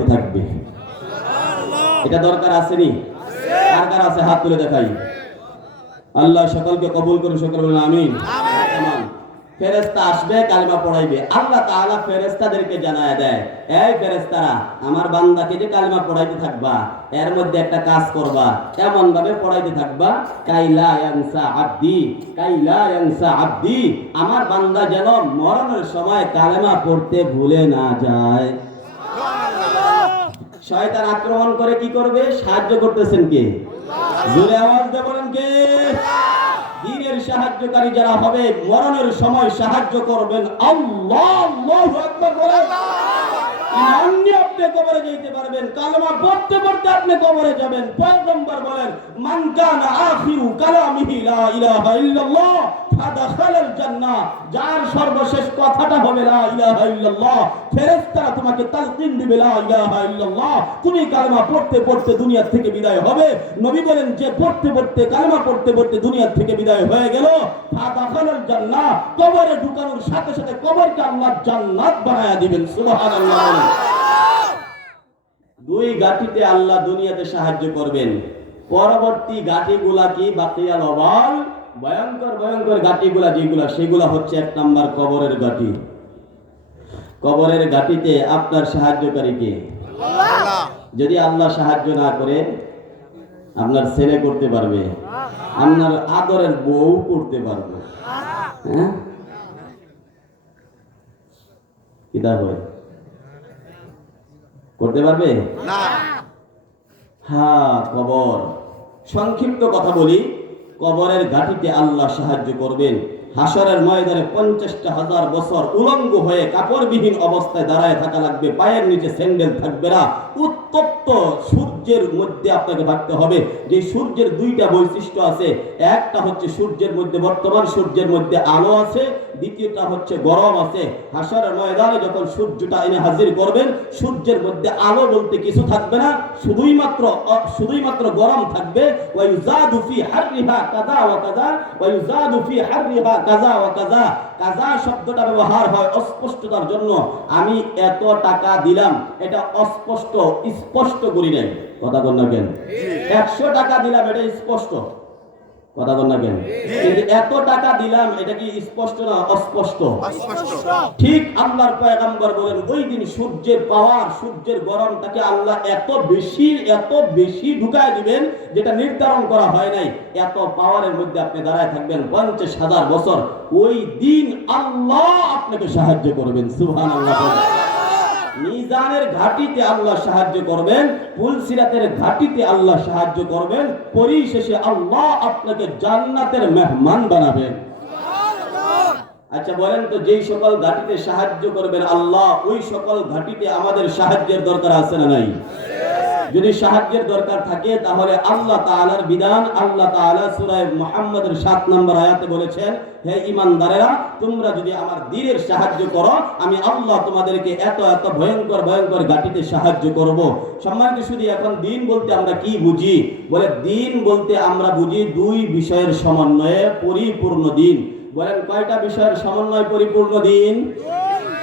পড়াইতে থাকবে। এটা দরকার আসেনি? কার কার আছে হাত তুলে দেখাই। আল্লাহ সকলকে কবুল করুন, সকল বলেন আমিন। ফেরেশতা আসবে, কালিমা পড়াইবে। আল্লাহ তাআলা ফেরেশতাদেরকে জানায় দেয়, এই ফেরেশতারা, আমার বান্দাকে যে কালিমা পড়াইতে থাকবা, এর মধ্যে একটা কাজ করবা, এমন ভাবে পড়াইতে থাকবা, কাইলা ইয়ানসা আব্দি, কাইলা ইয়ানসা আব্দি, আমার বান্দা যেন মরণের সময় কালিমা পড়তে ভুলে না যায়। শয়তান আক্রমণ করে কি করবে? সাহায্য করতেছেন কে? জোরে আওয়াজ দিয়ে বলেন কে? দ্বীনের সাহায্যকারী যারা হবে, মরণের সময় সাহায্য করবেন আল্লাহ। আল্লাহু আকবার বলেন। ইমানে আপনি কবরে যেতে পারবেন, কালেমা পড়তে পড়তে আপনি কবরে যাবেন। পয়গম্বর বলেন, মান কানা আখিরু কালামিহি লা ইলাহা ইল্লাল্লাহ ফাদাখালাল জান্নাহ, যার সর্বশেষ কথাটা হবে লা ইলাহা ইল্লাল্লাহ, ফেরেশতারা তোমাকে তালকিন দিবে লা ইলাহা ইল্লাল্লাহ, তুমি কালেমা পড়তে পড়তে দুনিয়া থেকে বিদায় হবে। নবী বলেন, যে পড়তে পড়তে কালেমা পড়তে পড়তে দুনিয়া থেকে বিদায় হয়ে গেল, ফাদাখালাল জান্নাহ, কবরে ঢুকানোর সাথে সাথে কবরকে আল্লাহ জান্নাত বানায়া দিবেন। সুবহানাল্লাহ। দুই গাঠিতে আল্লাহ দুনিয়াতে সাহায্য করবেন। পরবর্তী গাঠিগুলা কি? বাকিয়াল ওয়াল, ভয়ঙ্কর ভয়ঙ্কর গাঠিগুলা যেগুলা, সেগুলা হচ্ছে এক নাম্বার কবরের গাঠি। কবরের গাঠিতে আপনার সাহায্যকারী কে? আল্লাহ। যদি আল্লাহ সাহায্য না করে, আপনার ছেলে করতে পারবে, আপনার আদরের বউ করতে পারবে। হ্যাঁ, কিটা হয়? করতে পারবে না। হ্যাঁ, কবর। সংক্ষিপ্ত কথা বলি, কবরের ঘাটিতে আল্লাহ সাহায্য করবেন। হাসরের ময়দানে 50,000 বছর উলঙ্গ হয়ে কাপড়বিহীন অবস্থায় দাঁড়ায় থাকা লাগবে, পায়ের নিচে স্যান্ডেল থাকবে না। উত্তপ্ত সূর্যের মধ্যে আপনাকে থাকতে হবে। যে সূর্যের দুইটা বৈশিষ্ট্য আছে, একটা হচ্ছে সূর্যের মধ্যে, বর্তমান সূর্যের মধ্যে আলো আছে, দ্বিতীয়টা হচ্ছে গরম আছে। হাসরের ময়দানে যখন সূর্যটা এনে হাজির করবেন, সূর্যের মধ্যে আলো বলতে কিছু থাকবে না, শুধুই মাত্র গরম থাকবে। ওয়ায়ুজাদু ফি হাররিহা কাযা ওয়া কাযা, ওয়ায়ুজাদু ফি হাররিহা কাযা ওয়া কাযা। কাযা শব্দটা ব্যবহার হয় অস্পষ্টতার জন্য। আমি এত টাকা দিলাম, এটা অস্পষ্ট, স্পষ্ট করি নাই। কথা বল না কেন? 100 টাকা দিলাম, এটা স্পষ্ট। কথা বল না কেন? কিন্তু এত টাকা দিলাম, এটা কি স্পষ্ট না অস্পষ্ট? ঠিক আল্লাহর পয়গম্বর বলেন, ওই দিন সূর্যের পাওয়ার, সূর্যের গরমটাকে আল্লাহ এত বেশি ঢুকায় দিবেন, যেটা নির্ধারণ করা হয় নাই। এত পাওয়ারের মধ্যে আপনি দাঁড়ায় থাকবেন 50,000 বছর। ওই দিন আল্লাহ আপনাকে সাহায্য করবেন। সুবহানাল্লাহ। মিজানের ঘাটিতে আল্লাহ সাহায্য করবেন, পুলসিরাতের ঘাটিতে আল্লাহ সাহায্য করবেন, পরিশেষে আল্লাহ আপনাকে জান্নাতের মেহমান বানাবেন। আচ্ছা বলেন তো, যেই সকল ঘাটিতে সাহায্য করবেন আল্লাহ, ওই সকল ঘাটিতে আমাদের সাহায্যের দরকার আছে না নাই? যদি সাহায্যের দরকার থাকে, তাহলে আল্লাহ তাআলার বিধান, আল্লাহ তাআলা সূরা মুহাম্মদের 7 নম্বর আয়াতে বলেছেন, হে ঈমানদারেরা, তোমরা যদি আমার দ্বীনের সাহায্য করো, আমি আল্লাহ তোমাদেরকে এত এত ভয়ঙ্কর ভয়ঙ্কর ঘাটিতে সাহায্য করব। সম্মানিত শুধু, এখন দ্বীন বলতে আমরা কি বুঝি? বলে, দ্বীন বলতে আমরা বুঝি দুই বিষয়ের সমন্বয়ে পরিপূর্ণ দ্বীন। বলেন, কয়টা বিষয়ের সমন্বয় পরিপূর্ণ দ্বীন?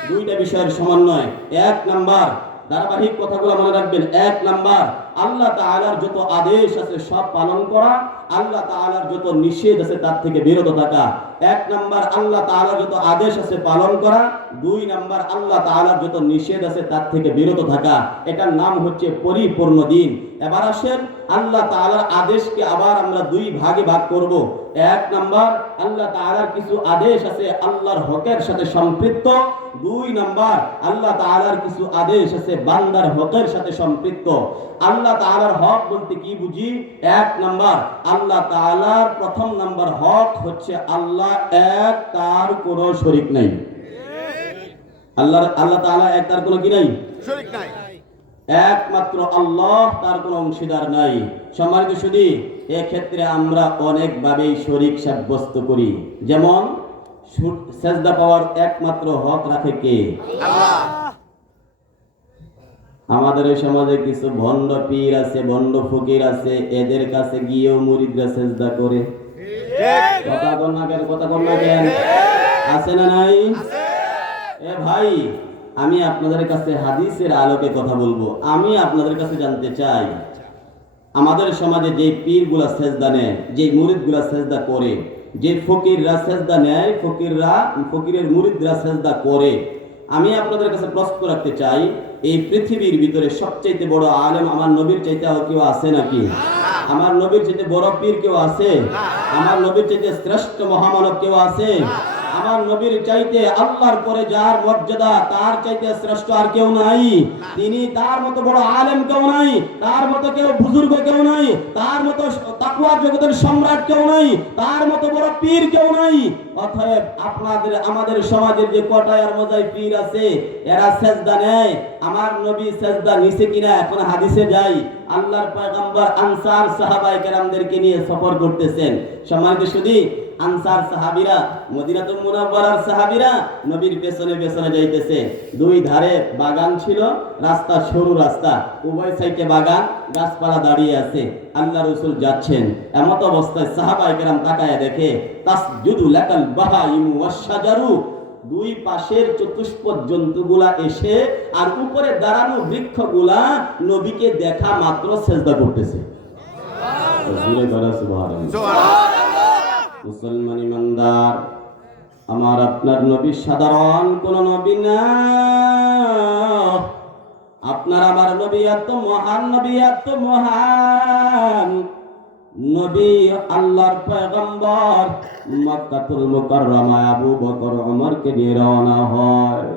দুইটা বিষয়ের সমন্বয়। এক নাম্বার, ধারাবাহিক কথাগুলো মনে রাখবেন। এক নাম্বার, আল্লাহ তাআলার যত আদেশ আছে সব পালন করা, আল্লাহ তাআলার যত নিষেধ আছে তার থেকে বিরত থাকা। এক নাম্বার, আল্লাহ তাআলার যত আদেশ আছে পালন করা। দুই নাম্বার, আল্লাহ তাআলার যত নিষেধ আছে তার থেকে বিরত থাকা। এটার নাম হচ্ছে পরিপূর্ণ দ্বীন। এবার আসেন, আল্লাহ তাআলার আদেশকে আবার আমরা দুই ভাগে ভাগ করব। এক নাম্বার, আল্লাহ তাআলার কিছু আদেশ আছে আল্লাহর হকের সাথে সম্পৃক্ত। দুই নাম্বার, আল্লাহ তাআলার কিছু আদেশ আছে বান্দার হকের সাথে সম্পৃক্ত। আল্লাহ তাআলার হক বলতে কি বুঝি? এক নাম্বার, আল্লাহ তাআলার প্রথম নাম্বার হক হচ্ছে আল্লাহ এক, তার কোনো শরীক নাই। আল্লাহ তাআলা এক, তার কোনো কি নাই? শরীক নাই। একমাত্র আল্লাহ, তার কোনো অংশীদার নাই। সম্মানিত শুধু, এক্ষেত্রে আমরা অনেকভাবেই শরীক সাব্যস্ত করি। যেমন সেজদা পাওয়ার একমাত্র হক রাখে কে? আল্লাহ। আমাদের এই সমাজে কিছু ভণ্ড পীর আছে, ভণ্ড ফকির আছে, এদের কাছে গিয়েও মুরিদরা সেজদা করে। কথা বল না কেন? আছে না নাই? এ ভাই, আমি আপনাদের কাছে হাদিসের আলোকে কথা বলবো। আমি আপনাদের কাছে জানতে চাই, আমাদের সমাজে যে পীরগুলা সেজদা নেয়, যে মুরিদগুলা সেজদা করে, যে ফকিররা সেজদা নেয়, ফকিরের মুরিদরা সেজদা করে, আমি আপনাদের কাছে প্রশ্ন রাখতে চাই, এই পৃথিবীর ভিতরে সবচাইতে বড় আলেম আমার নবীর চাইতে কেউ আছে নাকি? আমার নবীর চাইতে বড় পীর কেউ আছে? আমার নবীর চাইতে শ্রেষ্ঠ মহামানব কেউ আছে? আমার নবীর চাইতে আল্লাহর পরে যার মর্যাদা, তার চাইতে শ্রেষ্ঠ আর কেউ নাই। তিনি তার মতো বড় আলেম কেউ নাই, তার মতো কেউ বুজুর্গ কেউ নাই, তার মতো তাকওয়া জগতের সম্রাট কেউ নাই, তার মতো বড় পীর কেউ নাই। অতএব আমাদের সমাজের যে কটায় আর মজাই পীর আছে, এরা সেজদা নেয়। আমার নবী সেজদা নিছে কিনা এখন হাদিসে যাই। আল্লাহর পয়গম্বর আনসার সাহাবায়ে কেরামদেরকে নিয়ে সফর করতেছেন। সম্মানিত সুধী, আনসার সাহাবীরা, মদিনাতুল মুনাওয়ারার সাহাবীরা নবীর পেছনে পেছনে যাইতেছে। দুই ধারে বাগান ছিল, রাস্তা সরু রাস্তা, উভয় সাইডে বাগান, গাছপালা দাঁড়িয়ে আছে। আল্লাহ রাসূল যাচ্ছেন, এমত অবস্থায় সাহাবায়ে কেরাম তাকায় দেখে তাসজুদু লাকাল বাহাইমু ওয়াশ-শাজারু, দুই পাশের চতুষ্পদ জন্তুগুলা এসে আর উপরে দাঁড়ানো বৃক্ষগুলা নবীকে দেখা মাত্র সেজদা করতেছে। মুসলমান ইমানদার, আমার আপনার নবী সাধারণ কোন নবী না। আপনার আমার নবী এত মহান, নবী এত মহান নবী, আল্লাহর পয়গম্বর মক্কাতুল মুকাররমায় আবু বকর ওমরকে নিয়ে রওনা হয়।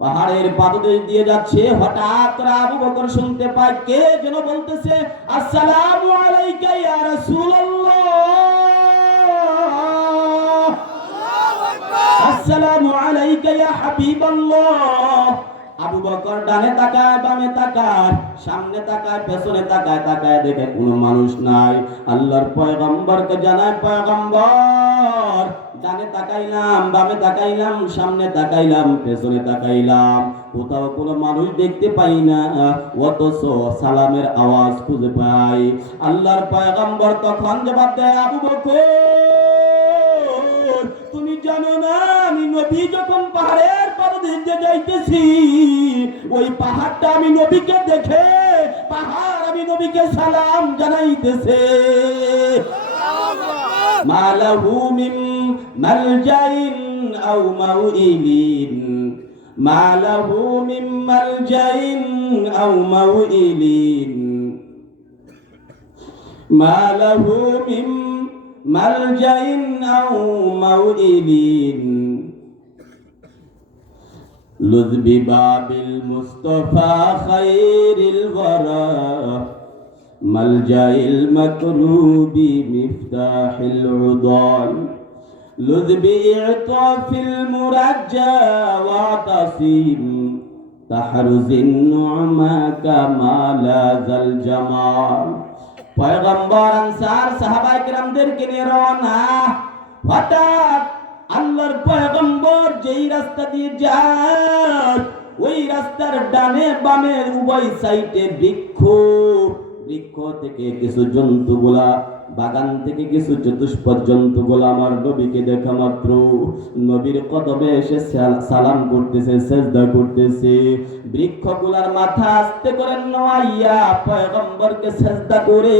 পাহাড়ের পাদদেশ দিয়ে যাচ্ছে, হঠাৎ করে আবু বকর শুনতে পায় কে যেন বলতেছে, আসসালামু আলাইকা ইয়া রাসূলুল্লাহ, আসসালামু আলাইকা ইয়া হাবিবাল্লাহ। আবু বকর ডানে তাকায়, বামে তাকায়, সামনে তাকায়, পেছনে তাকায়, তাকায় দেখে কোনো মানুষ নাই। আল্লাহর পয়গম্বরকে জানায়, পয়গম্বর ডানে তাকাইলাম, বামে তাকাইলাম, সামনে তাকাইলাম, পেছনে তাকাইলাম, কোথাও কোনো মানুষ দেখতে পাই না, অথচ সালামের আওয়াজ খুঁজে পাই। আল্লাহর পয়গম্বর তখন জবাব দেয়, আবু বকর তুমি জানো না আমি নবী যখন পাহাড়ের পাদদেশ দিয়ে যাইতেছি, ওই পাহাড়টা আমি নবীকে দেখে, পাহাড় আমি নবীকে সালাম জানাইতেছে। মালাহু মিন মালজাইন আও মাউইলিন, মালাহু মিন মালজাইন আও মাউইলিন, মালাহু মিন মালজাইন আও মাউইলিন, লুযবি বাবিল মুস্তাফা খায়রিল ওয়ারা, মালজাইল মাকরুবি মিফতাহিল উদাল, লুযবি ইতাফিল মুরাজ্জা ওয়া তাসিম, তাহরুজিন নু'মা কামালা জাল জামাল। পয়গম্বর আনসার সাহাবায়ে কেরামদেরকে নিয়ে রওনা। হঠাৎ আল্লাহর পয়গম্বর যেই রাস্তা দিয়ে যায়, ওই রাস্তার ডানে বামে উভয় সাইডে বৃক্ষ, বৃক্ষ থেকে কিছু জন্তুগুলা, বাগান থেকে কিছু চতুষ্পদ জন্তুগুলা আমার নবীকে দেখা মাত্র নবীর কদমে এসে সালাম করতেছে, সেজদা করতেছে। বৃক্ষগুলার মাথা আস্তে করে নোয়াইয়া পয়গম্বরকে সেজদা করে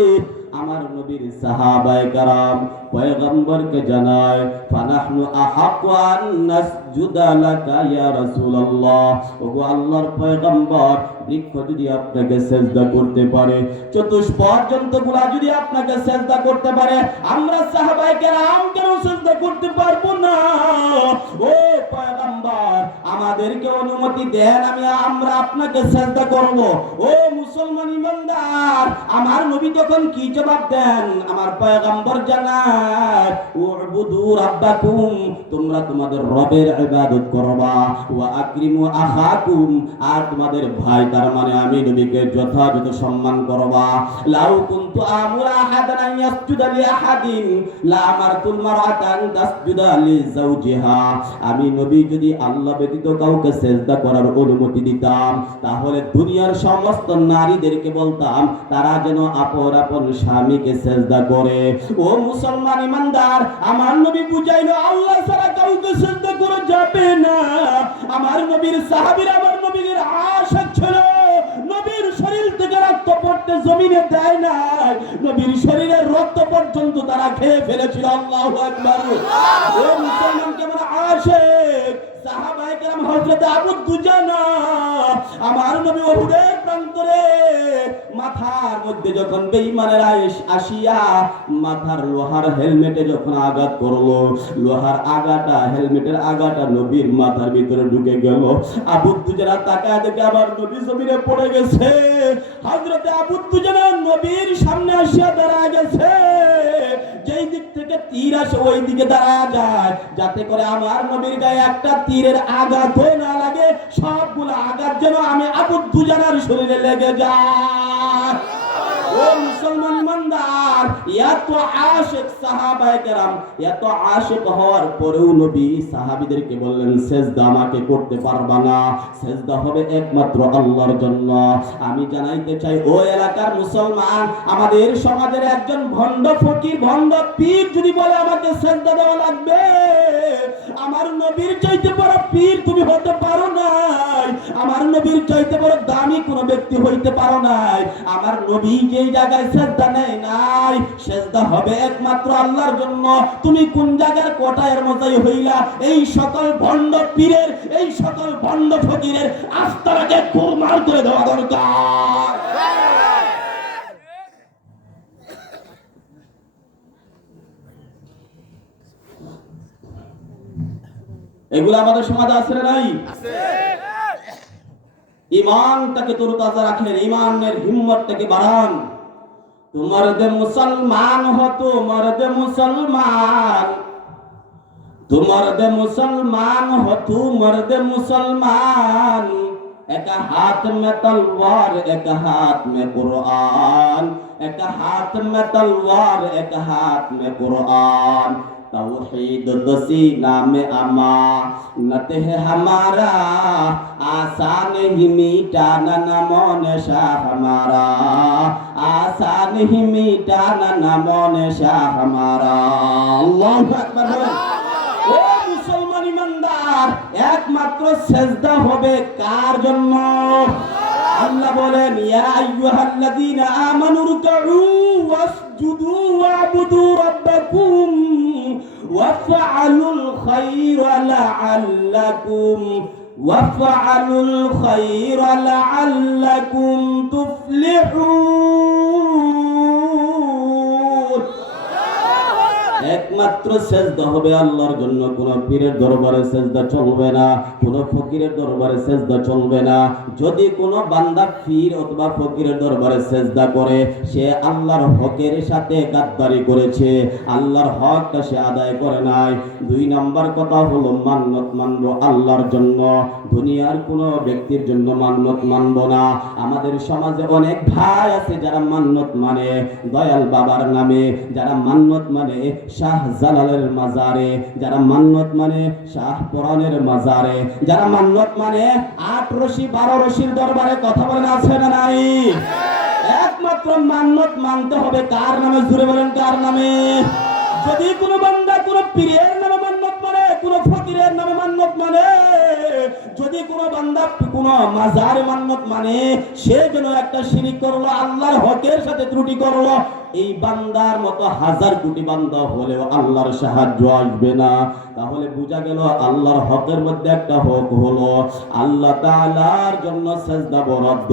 আমার নবীর সাহাবায়ে কেরাম পয়গম্বরকে জানায়, ফানাহনু আহাqqu আন নাসজুদা লাকা ইয়া রাসূলুল্লাহ, ওগো আল্লাহর পয়গম্বর, বৃক্ষ যদি আপনাকে সেজদা করতে পারে, চতুষ্পদ জন্তুগুলা যদি আপনাকে সেজদা করতে পারে, আমরা সাহাবায়ে কেরাম কেন সেজদা করতে পারবো না? ও পয়গম্বর, আমাদেরকে অনুমতি দেন, আমরা আপনাকে সেজদা করব। ও মুসলমান ইমানদার, আমার নবী তখন কি জবাব দেন? আমার পয়গম্বর জানায়, উবুদু রাব্বাকুম, তোমরা তোমাদের রবের ইবাদত করবা, ওয়া আকরিমু আখাকুম, আর তোমাদের ভাই তার মানে আমি নবীকে যথাযথ সম্মান করবা। লাউ কুনতু আমুরা আহাদান আন ইয়াসজুদা লি আহাদিন লা আমারতুল মারআতা আন তাসজুদা লি যাওজিহা, আমি নবী যদি আল্লাহ ব্যতীত কাউকে সেজদা করার অনুমতি দিতাম, তাহলে দুনিয়ার সমস্ত নারীদেরকে বলতাম তারা যেন আপন আপন স্বামীকে সেজদা করে। ও মুসলমান ইমানদার, আমার নবী বুঝাইলো আল্লাহ ছাড়া কাউকে সেজদা করা যাবে না। আমার নবীর সাহাবীরা আমার শরীর থেকে রক্ত পড়তে জমিনে দেয় নাই, নবীর শরীরের রক্ত পর্যন্ত তারা খেয়ে ফেলেছিল। আল্লাহু আকবার। ও মুসলমান কেমন আশিক সাহাবায়ে কেরাম, হযরত আবু দুজানা আমার নবী উহুদের প্রান্তরে মাথার মধ্যে যখন বেঈমানের আসিয়া মাথার লোহার হেলমেটে যখন আঘাত করলো, লোহার আগাটা হেলমেটের আগাটা নবীর মাথার ভিতরে ঢুকে গেল। আবু দুজানা তাকায় দেখে আমার নবী জমিনে পড়ে গেছে। হযরত আবু দুজানা নবীর সামনে আসিয়া দাঁড়ায় গেছে। যেই দিক থেকে তীর আসে ওই দিকে দাঁড়ায় যায়, যাতে করে আমার নবীর গায়ে একটা তীরের আঘাতও না লাগে, সবগুলো আঘাত যেন আমি আবু দুজানার শরীরে লেগে যায়। ও মুসলমান ইমানদার, এত আশিক সাহাবায়ে কেরাম, এত আশিক হওয়ার পরেও নবী সাহাবীদেরকে বললেন, সেজদা আমাকে করতে পারবা না, সেজদা হবে একমাত্র আল্লাহর জন্য। আমি জানাইতে চাই ও এলাকার মুসলমান, আমাদের সমাজের একজন ভণ্ড ফকির, ভণ্ড পীর যদি বলে আমাকে সেজদা দেওয়া লাগবে, আমার নবীর চাইতে বড় পীর তুমি হতে পারো নাই, আমার নবীর চাইতে বড় দামি কোন ব্যক্তি হইতে পারো নাই। আমার নবী যেই জায়গায় সেজদা নেয় নাই, সেজদা হবে একমাত্র আল্লাহর জন্য। তুমি কোন জায়গার কোটায়ের মতোই হইলা, এই সকল ভণ্ড পীরের, এই সকল ভণ্ড ফকিরের আস্তানাকে গোলমাল করে দেওয়া দরকার। এগুলো আমাদের সমাজে আছে না নাই? ইমানটাকে তরতাজা রাখেন, ইমানের হিম্মতটাকে বাড়ান। তোমার দে মুসলমান हो, তোমার দে মুসলমান, তোমার দে মুসলমান हो, তোমার দে মুসলমান। एक हाथ में तलवार, एक हाथ में कुरान, एक हाथ में तलवार, एक हाथ में कुरान। तौहीद तो सीना में अमानत है हमारा, आसान ही मिटाना नामो नशा हमारा, आसान ही मिटाना नामो नशा हमारा। अल्लाहु अकबर। ও মুসলমান ইমানদার, একমাত্র সেজদা হবে কার জন্য? আল্লাহ বলেন, ইয়া আইয়ুহাল্লাযীনা আমানু রুকউ ওয়াসজুদু ওয়া'বুদু রাব্বাকুম ওয়াফআলুল খায়রা লাআল্লাকুম ওয়াফআলুল খায়রা লাআল্লাকুম তুফলিহুন। একমাত্র সেজদা হবে আল্লাহর জন্য। কোন পীরের দরবারে সেজদা চলবে না, কোন ফকিরের দরবারে সেজদা চলবে না। যদি কোন বান্দা পীর অথবা ফকিরের দরবারে সেজদা করে, সে আল্লাহর হকের সাথে গাদ্দারি করেছে, আল্লাহর হকটা সে আদায় করে নাই। 2 নম্বর কথা হলো মান্নত মানবো আল্লাহর জন্য, দুনিয়ার কোন ব্যক্তির জন্য মান্নত মানবো না। আমাদের সমাজে অনেক ভাই আছে যারা মান্নত মানে দয়াল বাবার নামে, যারা মান্নত মানে শাহ জালালের মাজারে, যারা মান্নত মানে শাহ পুরানের মাজারে, যারা মান্নত মানে 8 রশি 12 রশির দরবারে। কথা বলেন আছে না নাই? একমাত্র মান্নত মানতে হবে কার নামে? জুড়ে বলেন কার নামে? যদি কোনো বান্দা কোনো পীরের নামে মান্নত মানে, কোনো ফকিরের নামে মান্নত মানে, যদি কোনো বান্দা কোনো মাজারে মান্নত মানে, সে যেন একটা শিরিক করলো, আল্লাহর হকের সাথে ত্রুটি করলো। এই বান্দার মতো 1000 কোটি বান্দা হলেও আল্লাহর সাহায্য আসবে না। তাহলে বোঝা গেল আল্লাহর হকের মধ্যে একটা হক হলো আল্লাহ তাআলার জন্য সেজদা বরাদ্দ,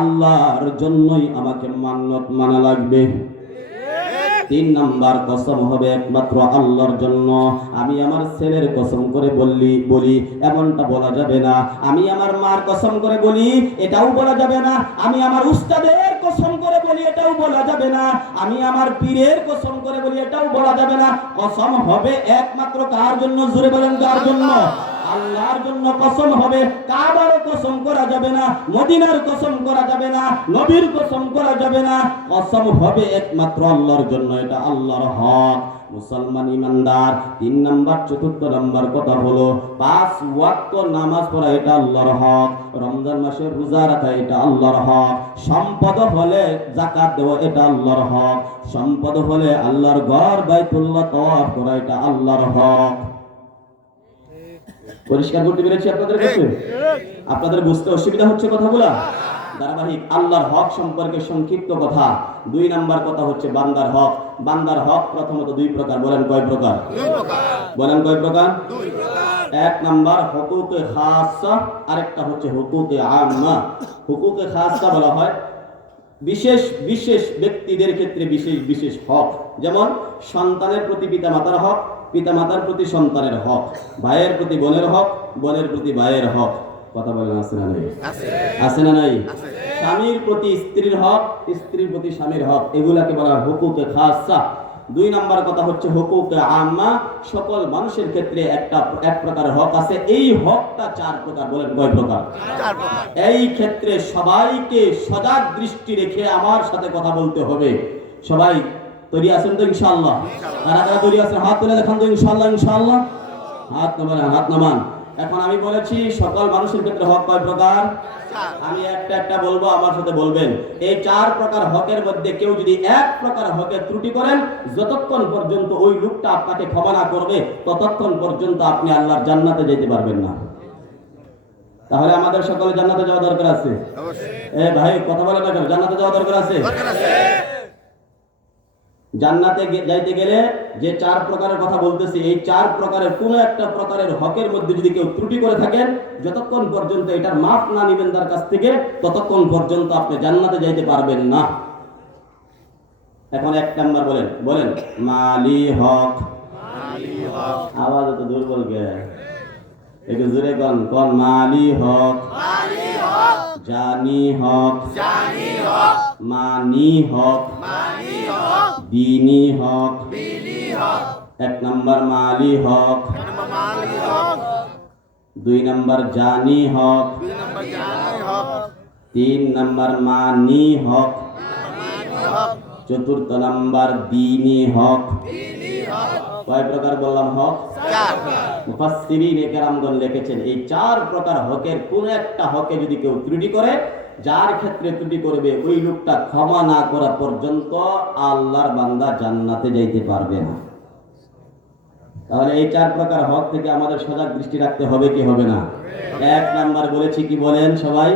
আল্লাহর জন্যই আমাকে মান্নত মানা লাগবে। 3 নাম্বার কসম হবে একমাত্র আল্লাহর জন্য। আমি আমার ছেলের কসম করে বলি এমনটা বলা যাবে না। আমি আমার মার কসম করে বলি এটাও বলা যাবে না। আমি আমার উস্তাদের কসম করে বলি এটাও বলা যাবে না। আমি আমার পীরের কসম করে বলি এটাও বলা যাবে না। কসম হবে একমাত্র কার জন্য? জোরে বলেন কার জন্য? আল্লাহর জন্য কসম হবে। কাবার কসম করা যাবে না, মদিনার কসম করা যাবে না, নবীর কসম করা যাবে না। কসম হবে একমাত্র আল্লাহর জন্য। এটা আল্লাহর হক। মুসলমান ইমানদার 3 নাম্বার 4 নাম্বার কথা হলো 5 ওয়াক্ত নামাজ পড়া, এটা আল্লাহর হক। রমজান মাসে রোজা রাখা, এটা আল্লাহর হক। সম্পদ হলে যাকাত দেওয়া, এটা আল্লাহর হক। সম্পদ হলে আল্লাহর ঘর বাইতুল্লাহ তাওয়াফ করা, এটা আল্লাহর হক। পরিষ্কার করতে পেরেছি আপনাদের কাছে? আপনাদের বুঝতে অসুবিধা হচ্ছে কথাগুলো? ধারাবাহিক আল্লাহর হক সম্পর্কে সংক্ষিপ্ত কথা। 2 নাম্বার কথা হচ্ছে বান্দার হক। বান্দার হক প্রথমত 2 প্রকার। বলেন কয় প্রকার? 2 প্রকার। বলেন কয় প্রকার? 2 প্রকার। 1 নাম্বার হুকুকে খাসা, আরেকটা হচ্ছে হুকুকে আম্মা। হুকুকে খাসা বলা হয় বিশেষ বিশেষ ব্যক্তিদের ক্ষেত্রে বিশেষ বিশেষ হক, যেমন সন্তানের প্রতি পিতামাতার হক, পিতামাতার প্রতি সন্তানের হক, ভাইয়ের প্রতি বোনের হক, বোনের প্রতি ভাইয়ের হক। কথা বলেন আছে না নাই? আছে না নাই? স্বামীর প্রতি স্ত্রীর হক, স্ত্রীর প্রতি স্বামীর হক, এগুলাকে বলা হয় হুকুকে খাসা। 2 নাম্বার কথা হচ্ছে হুকুকে আম্মা। সকল মানুষের ক্ষেত্রে এক প্রকারের হক আছে। এই হকটা 4 প্রকার। বলেন কয় প্রকার? 4 প্রকার। এই ক্ষেত্রে সবাইকে সজাগ দৃষ্টি রেখে আমার সাথে কথা বলতে হবে। সবাই তৈরি আছেন তো ইনশাআল্লাহ? কারা কারা তৈরি আছেন হাত তুলে দেখান তো ইনশাআল্লাহ। ইনশাআল্লাহ হাত নামান, হাত নামান। এখন আমি বলেছি সকল মানুষের ক্ষেত্রে হক কয় প্রকার? আমি একটা একটা বলবো, আমার সাথে বলবেন। এই 4 প্রকার হকের মধ্যে কেউ যদি 1 প্রকার হকের ত্রুটি করেন, যতক্ষণ পর্যন্ত ওই লোকটা আপনাকে ক্ষমা না করবে ততক্ষণ পর্যন্ত আপনি আল্লাহর জান্নাতে যেতে পারবেন না। তাহলে আমাদের সকলে জান্নাতে যাওয়া দরকার আছে। অবশ্যই। ভাই কথা বলে না কেন? জান্নাতে যাওয়া দরকার আছে। জান্নাতে যাইতে গেলে যে 4 প্রকারের কথা বলতেছি, এই 4 প্রকারের কোন একটা প্রকারের হকের মধ্যে যদি কেউ ত্রুটি করে থাকেন, যতক্ষণ পর্যন্ত এটার মাফ না নিবেন তার কাছ থেকে, ততক্ষণ পর্যন্ত আপনি জান্নাতে যাইতে পারবেন না। এখন 1 নাম্বার বলেন। বলেন মালি হক। আওয়াজ তো দুর্বল গে, একটু জোরে কোন মালি হক, জানি হক, মানি হক, দিনী হক। 1 নাম্বার মালি হক, 2 নাম্বার জানি হক, 3 নাম্বার মানি হক, 4 নাম্বার দিনী হক। কয় প্রকার বললাম হক? 4। মুফাসসিরিনে কেরামগণ লিখেছেন এই 4 প্রকার হকের কোন একটা হকে যদি কেউ ত্রুটি করে, যার ক্ষেত্রে ত্রুটি করবে ওই লোকটা ক্ষমা না করা পর্যন্ত আল্লাহর বান্দা জান্নাতে যাইতে পারবে না। তাহলে এই 4 প্রকার হক থেকে আমাদের সজাগ দৃষ্টি রাখতে হবে কি হবে না? 1 নাম্বার বলেছি কি বলেন সবাই?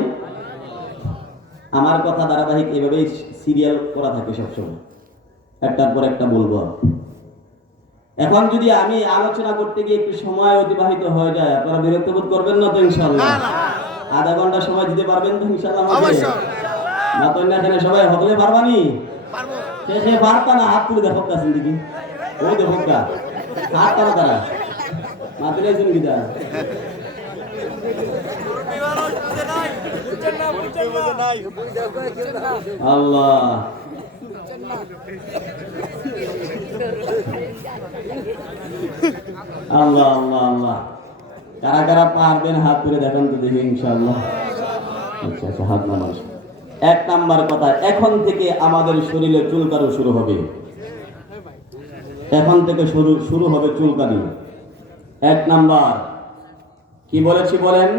আমার কথা ধারাবাহিক এভাবেই সিরিয়াল করা থাকে সবসময়, একটার পর একটা বলবো। এখন যদি আমি আলোচনা করতে গিয়ে একটু সময় অতিবাহিত হয়ে যায়, আপনারা বিরক্ত বোধ করবেন না তো ইনশাআল্লাহ? আধা ঘন্টা সময় দিতে পারবেন তো ইনশাআল্লাহ? না তো না কেন সবাই হকলে পারবানি? পারবো। সে পারতা না, হাত তুলে দেখো কাছেন দিকে। ও দেখো কা হাত তারা তারা মাত্রে একজন গিদা আল্লাহ। আল্লাহ আল্লাহ আল্লাহ। কারা কারা পারবেন হাত তুলে দেখান তো দেখি ইনশাআল্লাহ। আচ্ছা আচ্ছা হাত নামান। 1 নাম্বার কথা, এখন থেকে আমাদের শরীরে চুলকানো শুরু হবে। এখন থেকে শুরু হবে চুলকানি। 1 নাম্বার কি বলেছি বলেন?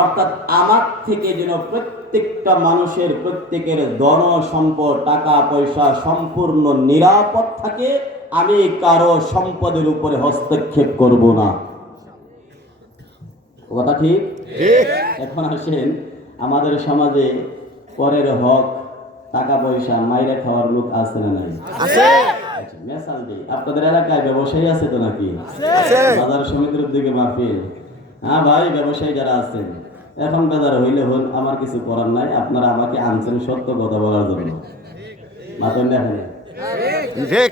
অর্থাৎ আমার থেকে যেন প্রত্যেকটা মানুষের প্রত্যেকের ধন সম্পদ টাকা পয়সা সম্পূর্ণ নিরাপদ থাকে। আমি কারো সম্পদের উপরে হস্তক্ষেপ করব না। কথা ঠিক? এখন আসেন, আমাদের সমাজে পরের হক টাকা পয়সা মাইরে খাওয়ার লোক আছে না নাই? আছে। মেসাল দিই, আপনাদের এলাকায় ব্যবসায়ী আছে তো নাকি? বাজার সমিতির দিকে মাহফিল। হ্যাঁ ভাই, ব্যবসায়ী যারা আছেন এখন বাজার হইলে হল, আমার কিছু করার নাই। আপনারা আমাকে আনছেন সত্য কথা বলার জন্য। মাতন দেখেন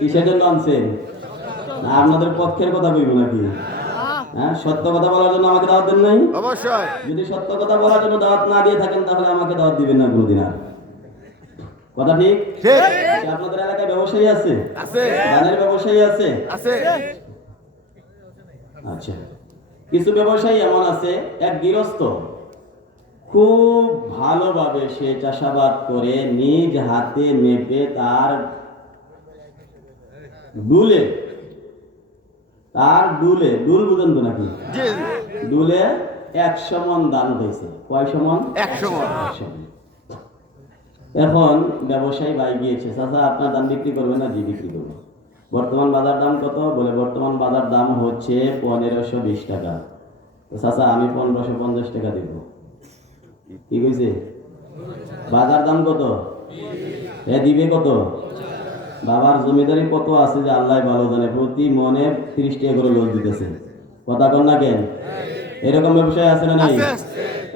কিসের জন্য আনছেন? না আপনাদের পক্ষের কথা বলবো নাকি? হ্যাঁ, সত্য কথা বলার জন্য আমাকে দাওয়াত দেন নাই? অবশ্যই। যদি সত্য কথা বলার জন্য দাওয়াত না দিয়ে থাকেন তাহলে আমাকে দাওয়াত দিবেন না কোনোদিন আর। কথা ঠিক? আপনাদের এলাকায় ব্যবসায়ী আছে? আছে। ধানের ব্যবসায়ী আছে? আছে। আচ্ছা, কিছু ব্যবসায়ী এমন আছে, এক গৃহস্থ খুব ভালোভাবে সে চাষাবাদ করে নিজ হাতে মেপে তার ডুলে ডুল বুঝেন তো নাকি? ডুলে 100 মণ ধান হয়েছে। কয় সমান? 100 মণ। এখন ব্যবসায়ী ভাই গিয়েছে, চাচা আপনার ধান বিক্রি করবেন না? জি বিক্রি করবো। বর্তমান বাজার দাম কত? বলে বর্তমান বাজার দাম হচ্ছে 1520 টাকা। চাচা আমি 1550 টাকা দেব। কি কইছে? বাজার দাম কত? এ দিবে কত? বাবার জমিদারি কত আছে যে আল্লাহ ভালো জানে, প্রতি মনে 30 টাকা করে লোন দিতেছে। কথা কন না কেন? এরকম ব্যবসায় আছে না নাই?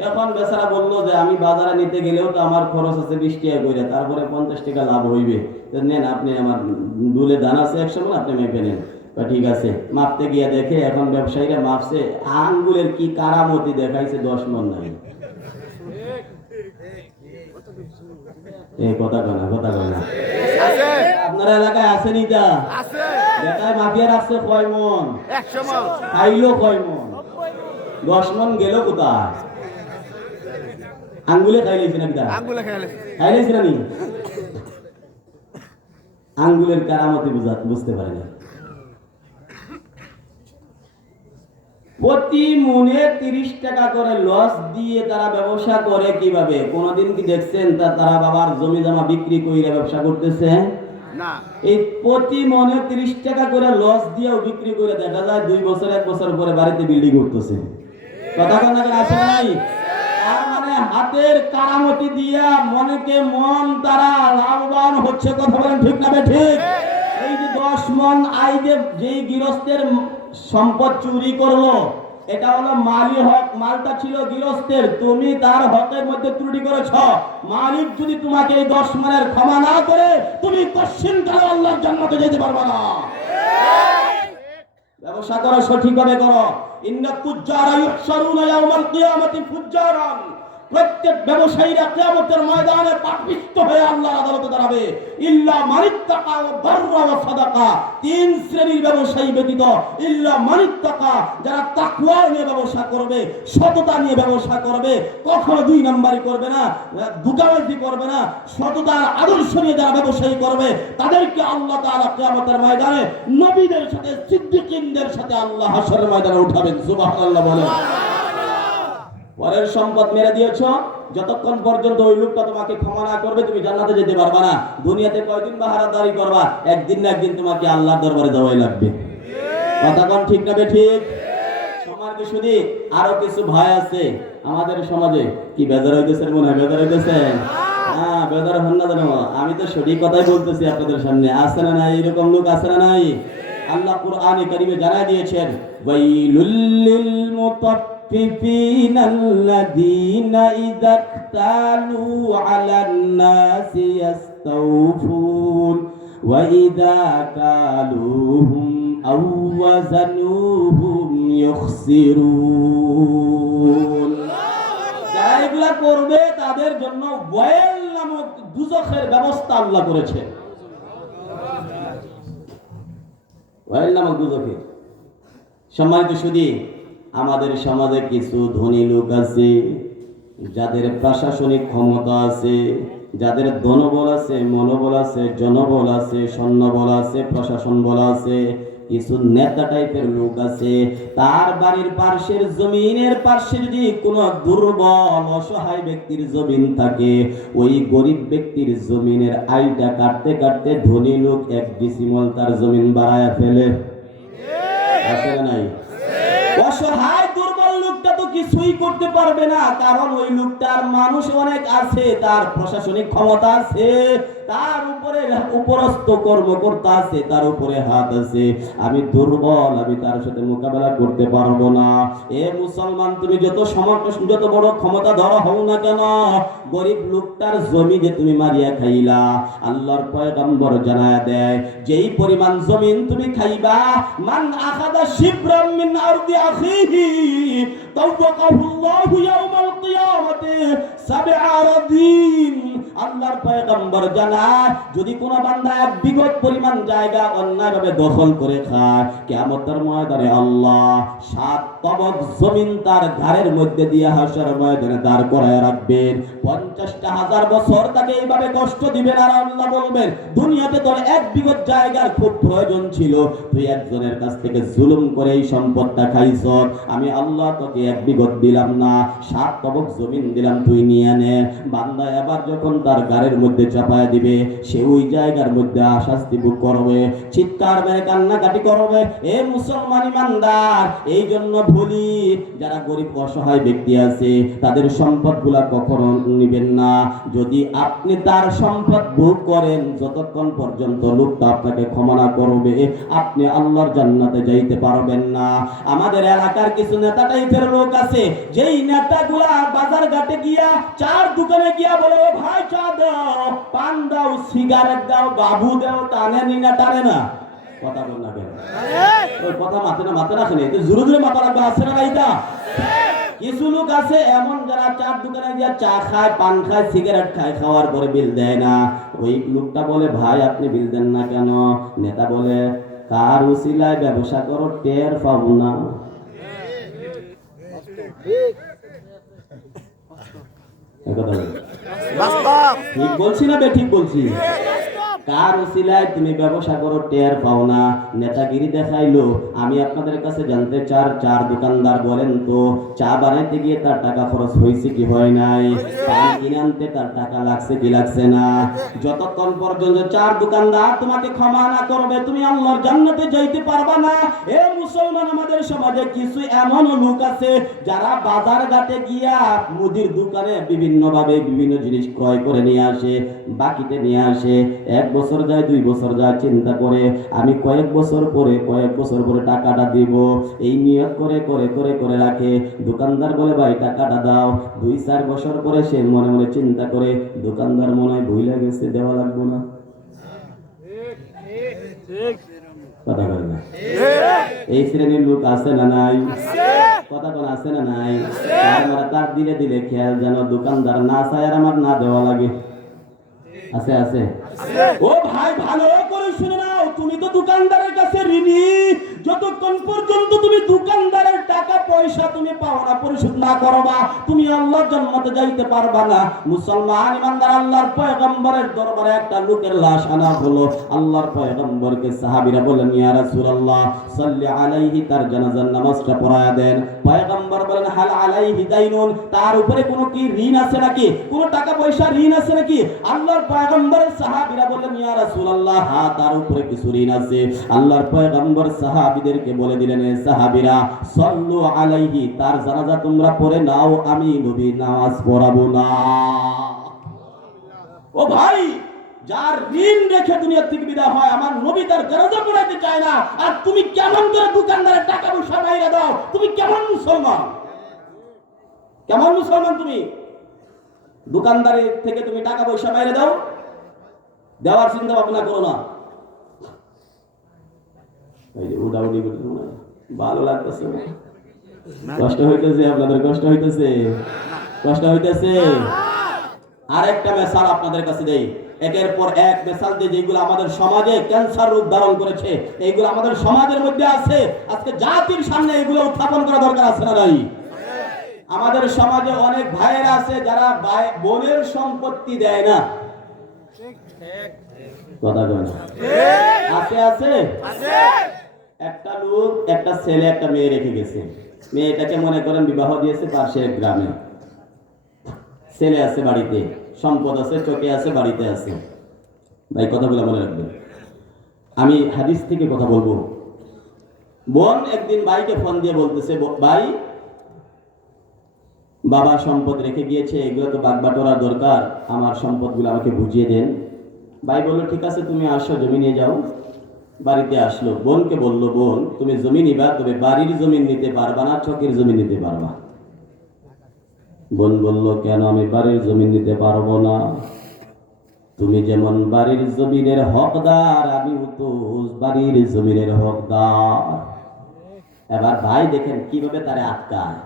এখন বেচারা বললো যে আমি বাজারে নিতে গেলেও তো আমার খরচ আছে 20 টাকা করে, তারপরে 50 টাকা লাভ হইবে, নেন আপনি, আমার দুলে দান আছে 100 মণ, আপনি মেপে নেন। ঠিক আছে, মাপতে গিয়ে দেখে এখন ব্যবসায়ীরা মাপছে, আঙ্গুলের কি কারামতি দেখাইছে, 10 মণ নাই। এই কথা কনা, কথা কনা আপনার এলাকায় আছে নি? তা এটাই মাফিয়া রাখছে কয় মণ? 100 মণ। খাইলো কয় মণ? 10 মণ গেল কোথায়? আঙ্গুলে খাই লাইছে নাকি? আঙ্গুলে খাই লাইছে না নি? আঙ্গুলের কারামতি বুঝতে পারে না। প্রতি মনে 30 টাকা করে লস দিয়ে তারা ব্যবসা করে। কিভাবে? কোনদিন কি দেখছেন তারা বাবার জমি জমা বিক্রি করে ব্যবসা করতেছে? না। এই প্রতি মনে 30 টাকা করে লস দিয়েও বিক্রি করে দেখা যায় 2 বছর 1 বছর পরে বাড়িতে বিল্ডিং করতেছে। কথা কোন আছে নাই? তার মানে হাতের কারামতি দিয়া মনেকে মন তারা লাভবান হচ্ছে। কথা বলেন ঠিক না ঠিক? এই যে 10 মণ আই যেই গৃহস্থের সম্পদ চুরি করলো, এটা হলো মালি হক, মালটা ছিল গৃহস্থের, তুমি তার হকের মধ্যে ত্রুটি করেছ। মালিক যদি তোমাকে এই 10 মণের ক্ষমা না করে, তুমি কশিনকালে আল্লাহর জান্নাতে যেতে পারবে না। ব্যবসা করো, সঠিকভাবে করো। ইন্নাত তুজ্জারা ইউহশারুনা ইয়াওমাল কিয়ামাতি ফুজ্জারান। প্রত্যেক ব্যবসায়ীরা কিয়ামতের ময়দানে পাপিষ্ঠ হয়ে আল্লাহর আদালতে দাঁড়াবে। ইল্লা মানিত্তাকা ওয়া বাররা ওয়া সাদাকা। 3 শ্রেণীর ব্যবসায়ী ব্যতীত, ইল্লা মানিত্তাকা, যারা তাকওয়া নিয়ে ব্যবসা করবে, সততা নিয়ে ব্যবসা করবে, কখনো 2 নাম্বারি করবে না, দুটাবাজি করবে না, সততার আদর্শ নিয়ে যারা ব্যবসায়ী করবে, তাদেরকে আল্লাহ তাআলা কিয়ামতের ময়দানে নবীদের সাথে, সিদ্দিকীনদের সাথে আল্লাহ হাশরের ময়দানে উঠাবেন। সুবহানাল্লাহ বলেন। পরের সম্পদ মেরে দিয়েছ, যতক্ষণ পর্যন্ত ওই লোকটা তোমাকে ক্ষমা না করবে, তুমি জান্নাতে যেতে পারবে না। দুনিয়াতে কয়দিন বাহারাদারি করবা? একদিন না একদিন তোমাকে আল্লাহর দরবারে যাওয়াই লাগবে। কথা কোন ঠিক না ঠিক? সমাজে শুধু আরো কিছু ভয় আছে আমাদের সমাজে। কি বেজার হইতেছে? মনে হয় বেজার হইতেছে? হ্যাঁ, বেজার হন না জানো, আমি তো সঠিক কথাই বলতেছি আপনাদের সামনে। আছে না নাই এরকম লোক? আছে না নাই? আল্লাহ কুরআনে কারীমে জানায় দিয়েছেন, ওয়াইলুল লিল মুতাফফিফিন আল্লাযীনা ইযা ইকতালু আলান নাসি ইস্তাওফুন ওয়া ইযা কালুহুম আও ওয়াজানুহুম ইউখসিরুন। যারা এগুলা করবে তাদের জন্য ওয়াইল নামক দুজখের ব্যবস্থা আল্লাহ করেছে। ওয়াইল নামক দুজখে। সম্মানিত সুধী, আমাদের সমাজে কিছু ধনী লোক আছে, যাদের প্রশাসনিক ক্ষমতা আছে, যাদের ধনবল আছে, মনোবল আছে, জনবল আছে, সৈন্যবল আছে, প্রশাসন বল আছে। কিছু নেতা টাইপের লোক আছে, তার বাড়ির পাশের জমিনের পাশে যদি কোনো দুর্বল অসহায় ব্যক্তির জমিন থাকে, ওই গরিব ব্যক্তির জমিনের আইটা কাটতে কাটতে ধনী লোক 1 ডিসিমল তার জমিন বাড়ায়া ফেলে। আছে না নাই? অসহায় দুর্বল লোকটা তো কিছুই করতে পারবে না, কারণ ওই লোকটার মানুষ অনেক আছে, তার প্রশাসনিক ক্ষমতা আছে, তার উপরে উপরস্থ কর্মকর্তা আছে, তার উপরে হাত আছে। আমি দুর্বল, আমি তার সাথে মোকাবেলা করতে পারবো না। এ মুসলমান, তুমি যত বড় ক্ষমতা ধরা হও না কেন, গরিব লোকটার জমি যে তুমি মারিয়া খাইলা, আল্লাহর পয়গম্বর জানায়া দেয়, যেই পরিমাণ জমিন তুমি খাইবা, মান আখাদা শিবরাম মিন আরদি আখিহি তাওয়াকাহুল্লাহু ইয়াওমাল কিয়ামাতি 7 আরাদিন। আল্লাহর পয়গম্বর জানায়, যদি কোন বান্দা 1 বিঘত পরিমাণ জায়গা অন্যায়ভাবে দখল করে খায়, কিয়ামতের ময়দানে আল্লাহ 7 তবক জমিন তার ঘাড়ের মধ্যে দিয়ে হাশরের ময়দানে দাঁড় করায় রাখবেন। 50,000 বছর তাকে এইভাবে কষ্ট দিবেন, আর আল্লাহ বলবেন, দুনিয়াতে তোর 1 বিঘত জায়গার খুব প্রয়োজন ছিল, তুই একজনের কাছ থেকে জুলুম করে এই সম্পদটা খাইছ, আমি আল্লাহ তোকে 1 বিঘত দিলাম না, 7 তবক জমিন দিলাম, তুই নিয়ে নে। বান্দা এবার যখন তার গাড়ির মধ্যে চাপায় দিবে, সে ওই জায়গার মধ্যে শাস্তি ভোগ করবে, চিৎকার মেরে কান্নাকাটি করবে। এ মুসলমান ইমানদার, এই জন্য বলি যারা গরিব অসহায় ব্যক্তি আছে তাদের সম্পদগুলা কখনো নিবেন না। যদি আপনি তার সম্পদ ভোগ করেন, যতক্ষণ পর্যন্ত লোকটা আপনাকে ক্ষমা না করবে আপনি আল্লাহর জান্নাতে যাইতে পারবেন না। আমাদের এলাকার কিছু নেতা টাইপের লোক আছে, যেই নেতাগুলা বাজার ঘাটে গিয়া চার দোকানে গিয়া বলে, ও ভাই চা দাও, পান দাও, সিগারেট দাও, বাবু দাও, টানে নি না টানে না? কথা বল না কেন? ওই কথা মাথা রাখেন, জোরে জোরে মাথা রাখবে, আছে না এইটা? কিছু লোক আছে এমন যারা চার দোকানে গিয়া চা খায়, পান খায়, সিগারেট খায়, খাওয়ার পরে বিল দেয় না। ওই লোকটা বলে, ভাই আপনি বিল দেন না কেন? নেতা বলে, কার উসিলায় ব্যবসা করো, টের পাবো না। ঠিক বলছি না বেঠিক বলছি? কার উসিলায় তুমি ব্যবসা করো, টের পাও না। নেতাগিরি দেখাইলো। আমি আপনাদের কাছে জানতে চার দোকানদার বলেন তো, চা বানাইতে গিয়ে তার টাকা খরচ হয়েছে কি হয় নাই? পান কিনে আনতে তার টাকা লাগছে কি লাগছে না? যতক্ষণ পর্যন্ত চার দোকানদার তোমাকে ক্ষমা না করবে, তুমি আল্লাহর জান্নাতে যাইতে পারবা না। এ মুসলমান, আমাদের সমাজে কিছু এমন লোক আছে যারা বাজার ঘাটে গিয়া মুদির দোকানে বিভিন্ন ভাবে বিভিন্ন জিনিস ক্রয় করে নিয়ে আসে, বাকিতে নিয়ে আসে। 1 বছর যায়, 2 বছর যায়, চিন্তা করে আমি কয়েক বছর পরে টাকাটা দিব, এই নিয়ত করে করে করে করে রাখে। দোকানদার বলে, ভাই টাকাটা দাও। 2-4 বছর পরে সে মনে মনে চিন্তা করে, দোকানদার মনে হয় ভুলে গেছে, দেওয়া লাগবে না। কথা বলে না? এই শ্রেণীর লোক আছে না নাই? কথা কোন আছে না নাই? তার দিলে দিলে খেয়াল যেন দোকানদার না চায় আর আমার না দেওয়া লাগে। আছে আছে? ও ভাই, ভালো করে শুনে নাও, তুমি তো দোকানদারের কাছে ঋণী। যতক্ষণ পর্যন্ত তুমি দোকানদারের টাকা পয়সা তুমি পাওনা পরিশোধ না করবা, তুমি আল্লাহর জান্নাতে যাইতে পারবা না। মুসলমান ইমানদার, আল্লাহর পয়গম্বরের দরবারে একটা লোকের লাশ আনা হলো। আল্লাহর পয়গম্বরকে সাহাবীরা বললেন, ইয়া রাসূলুল্লাহ সাল্লি আলাইহি, তার জানাজার নামাজটা পড়ায়া দেন। পয়গম্বর বলেন, হাল আলাইহি দাইনুন, তার উপরে কোনো কি ঋণ আছে নাকি? কোনো টাকা পয়সা ঋণ আছে নাকি? আল্লাহর পয়গম্বরের সাহাবীরা বললেন, ইয়া রাসূলুল্লাহ, হ্যাঁ তার উপরে কিছু ঋণ আছে। আল্লাহর পয়গম্বর সাহাবীদেরকে বলে দিলেন, এ সাহাবীরা, সাল্লু আলাইহি, তার জানাজা তোমরা পড়ে নাও, আমি নবী নামাজ পড়াবো না। ও ভাই, যার ঋণ রেখে দুনিয়া থেকে বিদায় হয়, আমার নবী তার জানাজা পড়াইতে চায় না, আর তুমি কেমন করে দোকানদারের টাকা পয়সা বাইরে দাও? তুমি কেমন মুসলমান? কেমন মুসলমান তুমি? দোকানদারের থেকে তুমি টাকা পয়সা বাইরে দাও, দেওয়ার চিন্তা ভাবনা করো না। ভালো লাগতেছে? কষ্ট হইতেছে? আপনাদের কষ্ট হইতেছে? কষ্ট হইতেছে? আরেকটা মেসাল আপনাদের কাছে দেই, একের পর এক মেসাল দিয়ে, যেগুলো আমাদের সমাজে ক্যান্সার রূপ ধারণ করেছে, এইগুলো আমাদের সমাজের মধ্যে আছে। আজকে জাতির সামনে এগুলো উত্থাপন করা দরকার আছে না নাই? আমাদের সমাজে অনেক ভাইয়েরা আছে যারা বোনের সম্পত্তি দেয় না। কথা কয় না? আছে আছে? একটা লোক একটা ছেলে একটা মেয়ে রেখে গেছে। মেয়েটাকে মনে করেন বিবাহ দিয়েছে পাশের গ্রামে। ছেলে আছে বাড়িতে, সম্পদ আছে, চোখে আছে, বাড়িতে আছে। ভাই কথাগুলো মনে রাখবেন, আমি হাদিস থেকে কথা বলবো। বোন একদিন ভাইকে ফোন দিয়ে বলতেছে, ভাই বাবা সম্পদ রেখে গিয়েছে, এগুলো তো বাগবাটোয়ার দরকার, আমার সম্পদগুলো আমাকে বুঝিয়ে দেন। ভাই বললো, ঠিক আছে তুমি আসো, জমি নিয়ে যাও। বাড়িতে আসলো, বোনকে বললো, বোন তুমি জমি নিবা, তবে বাড়ির জমি নিতে পারবা না, চকের জমি নিতে পারবা। বোন বলল, কেন আমি বাড়ির জমি নিতে পারবো না? তুমি যেমন বাড়ির জমিনের হকদার, আমিও তো বাড়ির জমিনের হকদার। এবার ভাই দেখেন কিভাবে তারে আটকায়।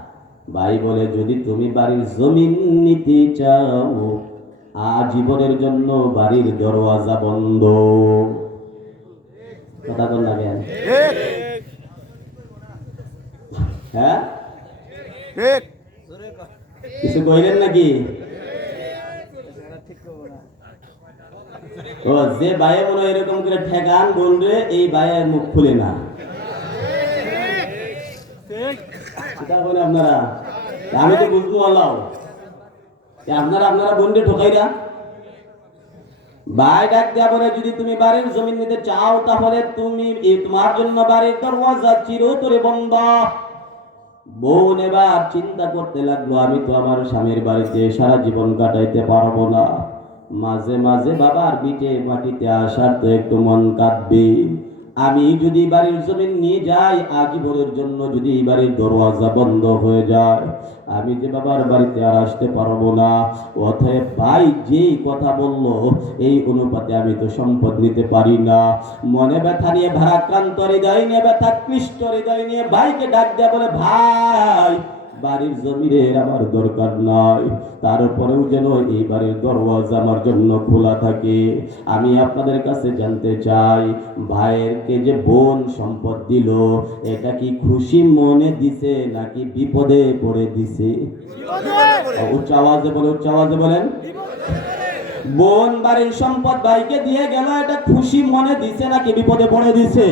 ভাই বলে, যদি তুমি বাড়ির জমিন নিতে চাও, আজীবনের জন্য বাড়ির দরওয়াজা বন্ধ। কথা বল না কেন? হ্যাঁ, কিছু কইলেন নাকি? ও, যে ভাই মনে এরকম করে ঠেকান বলবে, এই ভাইয়ের মুখ খুলে না। আপনারা, আমি তো বুঝবো আল্লাহ, আপনারা বন্ধে ঠকাইরা ভাই ডাক দেয়া বলে, যদি তুমি বাড়ির জমি নিতে চাও তাহলে তোমার জন্য বাড়ির দরওয়াজা চিরতরে বন্ধ। বোন এবার চিন্তা করতে লাগলো, আমি তো আমার স্বামীর বাড়িতে সারা জীবন কাটাইতে পারবো না, মাঝে মাঝে বাবার ভিটে মাটিতে আসার তো একটু মন কাঁদবে। আমি যদি বাড়ির জমি নিয়ে যাই, আজীবনের জন্য যদি বাড়ির দরওয়াজা বন্ধ হয়ে যায়, আমি যে বাবার বাড়িতে আর আসতে পারবো না। অতএব ভাই যেই কথা বললো এই অনুপাতে আমি তো সম্পদ নিতে পারি না। মনে ব্যথা নিয়ে, ভারাক্রান্ত হৃদয় নিয়ে, ব্যথা ক্লিষ্ট হৃদয় নিয়ে ভাইকে ডাক দেয়া বলে, ভাই বাড়ির জমিনের আমার দরকার নাই, তারপরেও যেন এই বাড়ির দরওয়াজা আমার জন্য খোলা থাকে। আমি আপনাদের কাছে জানতে চাই, ভাইয়েরকে যে বোন সম্পদ দিল, এটা কি খুশি মনে দিছে নাকি বিপদে পড়ে দিছে? উচ্চ আওয়াজে বলে, উচ্চ আওয়াজে বলেন। বোন বাড়ির সম্পদ ভাইকে দিয়ে গেল, এটা খুশি মনে দিছে নাকি বিপদে পড়ে দিছে?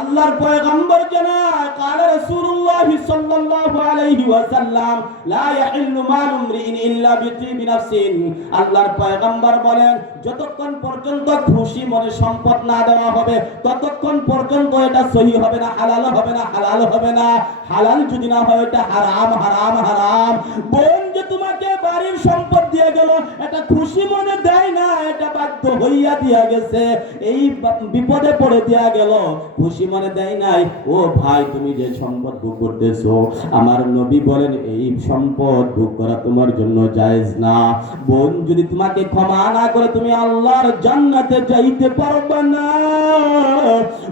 আল্লাহর পয়গম্বর জানায়, কালে রাসূলুল্লাহ সাল্লাল্লাহু আলাইহি ওয়াসাল্লাম, লা ইয়াহিল্লু মালু ইমরিইন ইল্লা বিতিবি নাফসিন। আল্লাহর পয়গম্বর বলেন, যতক্ষণ পর্যন্ত খুশি মনে সম্পদ না দেওয়া হবে, ততক্ষণ পর্যন্ত এটা সহিহ হবে না, হালাল হবে না, হালাল হবে না। হালাল যদি না হয়, এটা হারাম, হারাম, হারাম। বোন যে তোমাকে বাড়ির সম্পদ দিয়ে গেল, এটা খুশি মনে দেয় না, এটা বাধ্য হইয়া দিয়া গেছে, এই বিপদে পড়ে দিয়া গেল, খুশি মনে দেয় নাই। ও ভাই, তুমি যে সম্পদ ভোগ করতেছো, আমার নবী বলেন এই সম্পদ ভোগ করা তোমার জন্য জায়েজ না। বোন যদি তোমাকে ক্ষমা না করে, তুমি আল্লাহর জান্নাতে যাইতে পারবে না।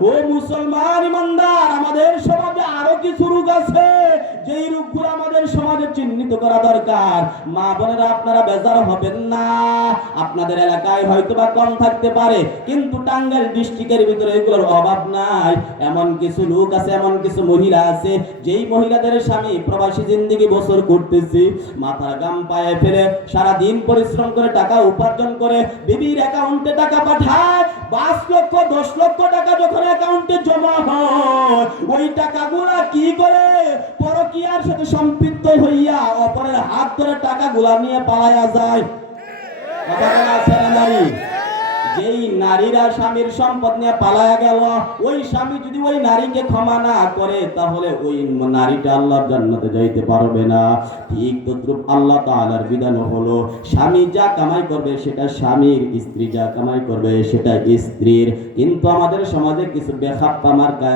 ও মুসলমান ইমানদার, আমাদের সমাজে আরো কিছু রোগ আছে, যেই রোগগুলো আমাদের সমাজে চিহ্নিত করা দরকার। মা বোনেরা, আপনারা বেজার হবেন না, আপনাদের এলাকায় হয়তো বা কম থাকতে পারে, কিন্তু টাঙ্গাইল ডিস্ট্রিক্টের ভিতরে এগুলোর অভাব নাই। এমন কিছু লোক আছে, এমন কিছু মহিলা আছে, যেই মহিলাদের স্বামী প্রবাসী জিন্দেগি বছর করতেছে, মাথার গাম পায়ে ফেলে সারা দিন পরিশ্রম করে টাকা উপার্জন করে বিবির অ্যাকাউন্টে টাকা পাঠায়। 5 লক্ষ 10 লক্ষ টাকা যখন অ্যাকাউন্টে জমা হয়, ওই টাকাগুলা কি করে? পরকীয়ার সাথে সম্পৃক্ত হইয়া অপরের হাত ধরে টাকাগুলা নিয়ে পালায়া যায়। যেই নারীরা স্বামীর সম্পদ নিয়ে পালায়া গেল, ওই স্বামী যদি ওই নারীকে ক্ষমা না করে, তাহলে ওই নারীটা আল্লাহর জান্নাতে যাইতে পারবে না। ঠিক তদ্রূপ আল্লাহ তাআলার বিধান হলো, স্বামী যা কামাই করবে সেটা স্বামীর, স্ত্রী যা কামাই করবে সেটা স্ত্রীর। কিন্তু আমাদের সমাজে কিছু বেখাপ্পা মার্কা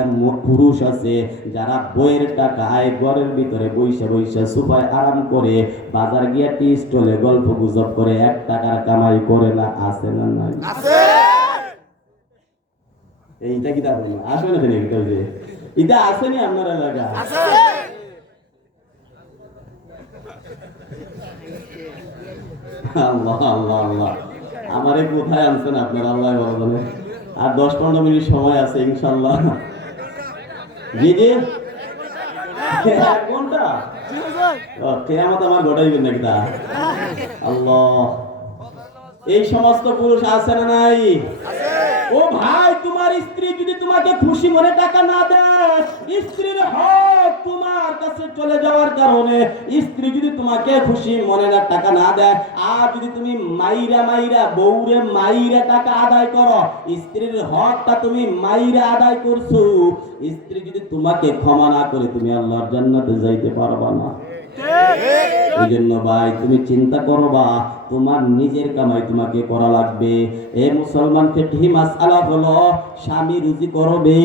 পুরুষ আছে, যারা বইয়ের টাকায় ঘরের ভিতরে বইসা বইসা সোফায় আরাম করে, বাজার গিয়া টি স্টলে গল্প গুজব করে, 1 টাকার কামাই করে না। আছে না নাই? এইটা কি তাহলে আসবে না? এটা আসেনি আপনার এলাকা? আল্লাহ আল্লাহ আল্লাহ, আমারে কোথায় আনছেন আপনারা, আল্লাহ ভালো জানে। আর 10-15 মিনিট সময় আছে ইনশাআল্লাহ। জি জি, 1 ঘন্টা কিয়ামত আমার ঘটাইবেন নাকি তা? আল্লাহ, এই সমস্ত পুরুষ আছে না নাই? ও ভাই, তোমার স্ত্রী যদি তোমাকে খুশি মনে টাকা না দেয়, স্ত্রীর হক তোমার কাছে চলে যাওয়ার কারণে, স্ত্রী যদি তোমাকে খুশি মনে টাকা না দেয়, আর যদি তুমি মাইরা মাইরা বউরে মাইরা টাকা আদায় করো, স্ত্রীর হকটা তুমি মাইরা আদায় করছো, স্ত্রী যদি তোমাকে ক্ষমা না করে, তুমি আল্লাহর জান্নাতে যাইতে পারবা না। এই জন্য ভাই, তুমি চিন্তা করবা, তোমার নিজের কামাই তোমাকে করা লাগবে। এ মুসলমান, ফিকহি মাসআলা হলো, স্বামী রুজি করবে,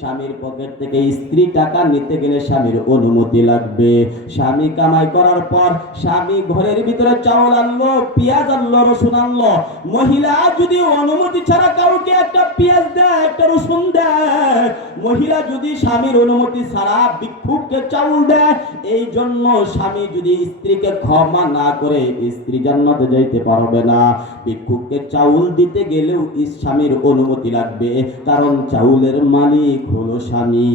স্বামীর পকেট থেকে স্ত্রী টাকা নিতে গেলে স্বামীর অনুমতি লাগবে। স্বামী কামাই করার পর স্বামী ঘরের ভিতরে চাউল আনলো, পেঁয়াজ আনলো, রসুন আনলো, মহিলা যদি অনুমতি ছাড়া কাউকে একটা পেঁয়াজ দেয়, একটা রসুন দেয়, মহিলা যদি স্বামীর অনুমতি ছাড়া ভিক্ষুককে চাউল দেয়, এই জন্য স্বামী যদি স্ত্রীকে ক্ষমা না করে, স্ত্রী জান্নাতে যাইতে পারবে না। ভিক্ষুককে চাউল দিতে গেলেও স্বামীর অনুমতি লাগবে, কারণ চাউলের মালিক হলো স্বামী।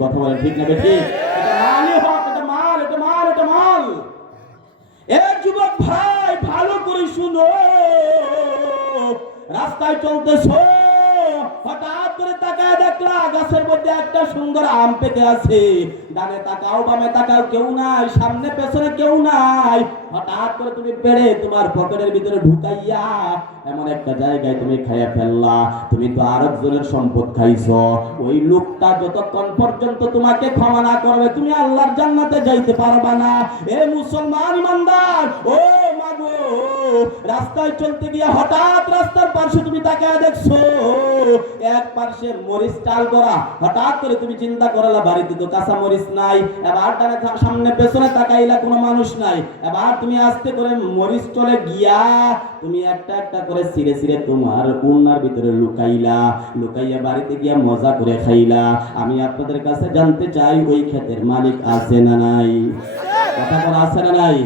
কথা বলে ঠিক না বেটি? এটা মালই হক, এটা মাল, এটা মাল, এটা মাল। এ যুবক ভাই, ভালো করে শুনো, রাস্তায় চলতেছো, হঠাৎ করে তাকায় দেখলা গাছের মধ্যে একটা সুন্দর আম পেকে আছে, ডানে তাকাও বামে তাকাও কেউ নাই, সামনে পেছনে কেউ নাই, হঠাৎ করে তুমি পেড়ে তোমার পকেটের ভিতরে ঢুকাইয়া এমন একটা জায়গায় তুমি খাইয়া ফেললা। তুমি তো আরেকজনের সম্পদ খাইছো। ওই লোকটা যতক্ষণ পর্যন্ত তোমাকে ক্ষমা না করবে তুমি আল্লাহর জান্নাতে যাইতে পারবা না। এ মুসলমান ইমানদার, ও মাগো, রাস্তায় চলতে গিয়ে হঠাৎ রাস্তার পাশে তুমি তাকায় দেখছো এক পাশে মরিচ চাল করা, হঠাৎ করে তুমি চিন্তা করলা বাড়িতে তো কাঁচা মরিচ নাই, এবার ডানে সামনে পেছনে তাকাইলা কোনো মানুষ নাই, এবার তুমি আস্তে করে মরিচ চলে গিয়া তুমি একটা একটা করে ছিঁড়ে ছিঁড়ে তোমার উন্নার ভিতরে লুকাইলা, লুকাইয়া বাড়িতে গিয়া মজা করে খাইলা। আমি আপনাদের কাছে জানতে চাই ওই ক্ষেতের মালিক আছে না নাই? কথা বলা আছে না নাই?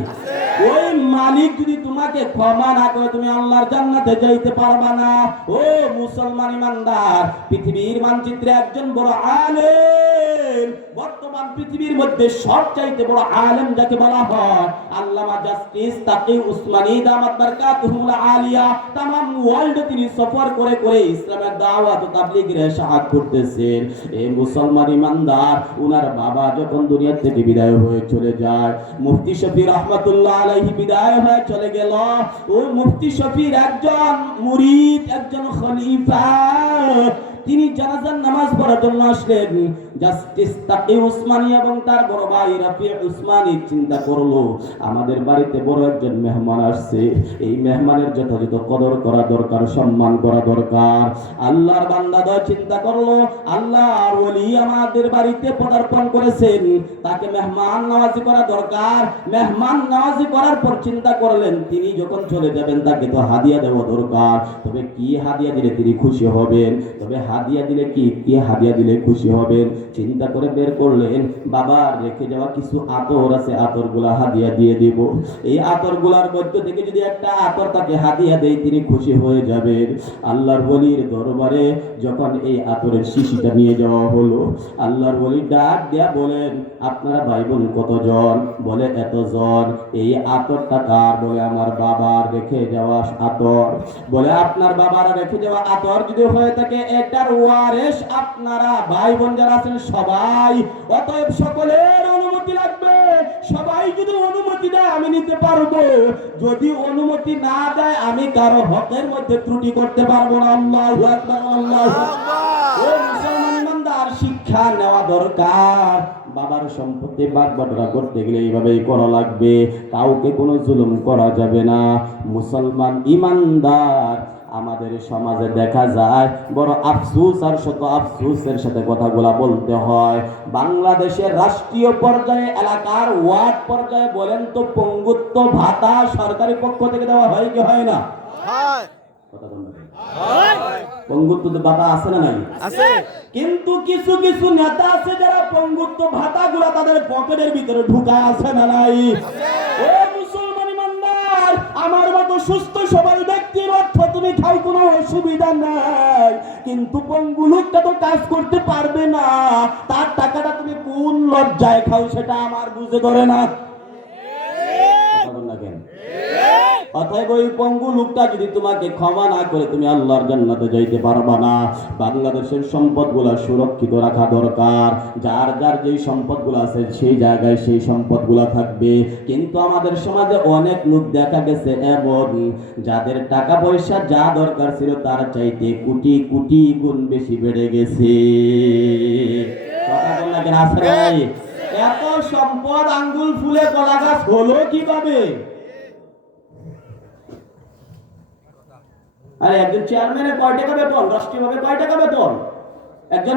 ওই মালিক যদি তোমাকে ক্ষমা না করে তুমি আল্লাহর জান্নাতে যাইতে পারবা না। ও মুসলমান ইমানদার, পৃথিবীর মানচিত্রে একজন বড় আলেম, বর্তমান পৃথিবীর মধ্যে সবচাইতে বড় আলেম যাকে বলা হয় আল্লামা জাস্টিস তাকি উসমানী দামাত বারকাতুহুল আলিয়া, तमाम ওয়ার্ল্ডে তিনি সফর করে করে ইসলামের দাওয়াত ও তাবলীগের ইরশাদ করতেছেন। এই মুসলমান ইমানদার, উনার বাবা যখন দুনিয়া থেকে বিদায় হয়ে চলে যায়, মুফতি শফি রাহমাতুল্লাহ আলাইহি বিদায় হয়ে চলে গেল। ওই মুফতি শফির একজন মুরিদ, একজন খলিফা, তিনি জানাজার নামাজ পড়ার জন্য আসলেন। জাস্টিস তাকি উসমানী এবং তার বড় ভাই রাফি উসমানী চিন্তা করলো আমাদের বাড়িতে বড় একজন মেহমান আসছে, এই মেহমানের যথাযথ কদর করা দরকার, সম্মান করা দরকার। আল্লাহর বান্দারা চিন্তা করলো আল্লাহর ওলি আমাদের বাড়িতে পদার্পণ করেছেন, তাকে মেহমান নওয়াজি করা দরকার। মেহমান নওয়াজি করার পর চিন্তা করলেন তিনি যখন চলে যাবেন তাকে তো হাদিয়া দেওয়া দরকার। তবে কি হাদিয়া দিলে তিনি খুশি হবেন? তবে হাদিয়া দিলে কি হাদিয়া দিলে খুশি হবেন? চিন্তা করে বের করলেন বাবা রেখে যাওয়া কিছু আতর আছে, আতরগুলা হাদিয়া দিয়ে দিব। এই আতরগুলার মধ্যে থেকে যদি একটা আতর তাকে হাদিয়া দেই তিনি খুশি হয়ে যাবেন। আল্লাহর ওলির দরবারে যখন এই আতরের শিশিটা নিয়ে যাওয়া হলো, আল্লাহর ওলি ডাক দেয়া বলেন আপনারা ভাই বোন কতজন? বলে এতজন। এই আতরটা কার? বলে আমার বাবার রেখে যাওয়া আতর। বলে আপনার বাবার রেখে যাওয়া আতর যদি হয়ে থাকে এটার ওয়ারিশ আপনারা ভাই বোন যারা আছেন সবাই, অতএব সকলের অনুমতি লাগবে। সবাই যদি অনুমতি দেয় আমি নিতে পারবো, যদি অনুমতি না দেয় আমি কারো হকের মধ্যে ত্রুটি করতে পারবো না। আল্লাহু আকবার, আল্লাহু আকবার। ও মুসলমান ইমানদার, শিক্ষা নেওয়া দরকার। বাবার সম্পত্তি বাটবাটোয়ারা করতে গেলে এইভাবেই করা লাগবে, কাউকে কোনো জুলুম করা যাবে না। মুসলমান ইমানদার, আমাদের সমাজে দেখা যায় বড় আফসোস আর শত আফসোসের সাথে কথাগুলা বলতে হয়। বাংলাদেশের রাষ্ট্রীয় পর্যায়ে, এলাকার ওয়ার্ড পর্যায়ে বলেন তো পঙ্গুত্ব ভাতা সরকারি পক্ষ থেকে দেওয়া হয় কি হয় না? পঙ্গুত্ব ভাতা আছে না নাই? আছে। কিন্তু কিছু কিছু নেতা আছে যারা পঙ্গুত্ব ভাতাগুলা তাদের পকেটের ভিতরে ঢুকায়, আছে না নাই? ও মুসলমান ইমানদার, আমার মতো সুস্থ সবল ব্যক্তির অর্থ তুমি খাও কোনো অসুবিধা নাই, কিন্তু পঙ্গু লোকটা তো কাজ করতে পারবে না, তার টাকাটা তুমি কোন লজ্জায় খাও সেটা আমার বুঝে ধরে না। অতএব ওই পঙ্গু লোকটা যদি তোমাকে ক্ষমা না করে তুমি আল্লাহর জান্নাতে যাইতে পারবা না। বাংলাদেশের সম্পদগুলা সুরক্ষিত রাখা দরকার, যার যার যেই সম্পদগুলো আছে সেই জায়গায় সেই সম্পদগুলা থাকবে। কিন্তু আমাদের সমাজে অনেক লোক দেখা গেছে এমন যাদের টাকা পয়সা যা দরকার ছিল তার চাইতে কোটি কোটি গুণ বেশি বেড়ে গেছে। কথা বল না কেন? এত সম্পদ আঙ্গুল ফুলে কলা গাছ হলো কিভাবে? আরে একজন চেয়ারম্যানের কয় টাকা বেতন? রাষ্ট্রীয়ভাবে কয় টাকা বেতন? একজন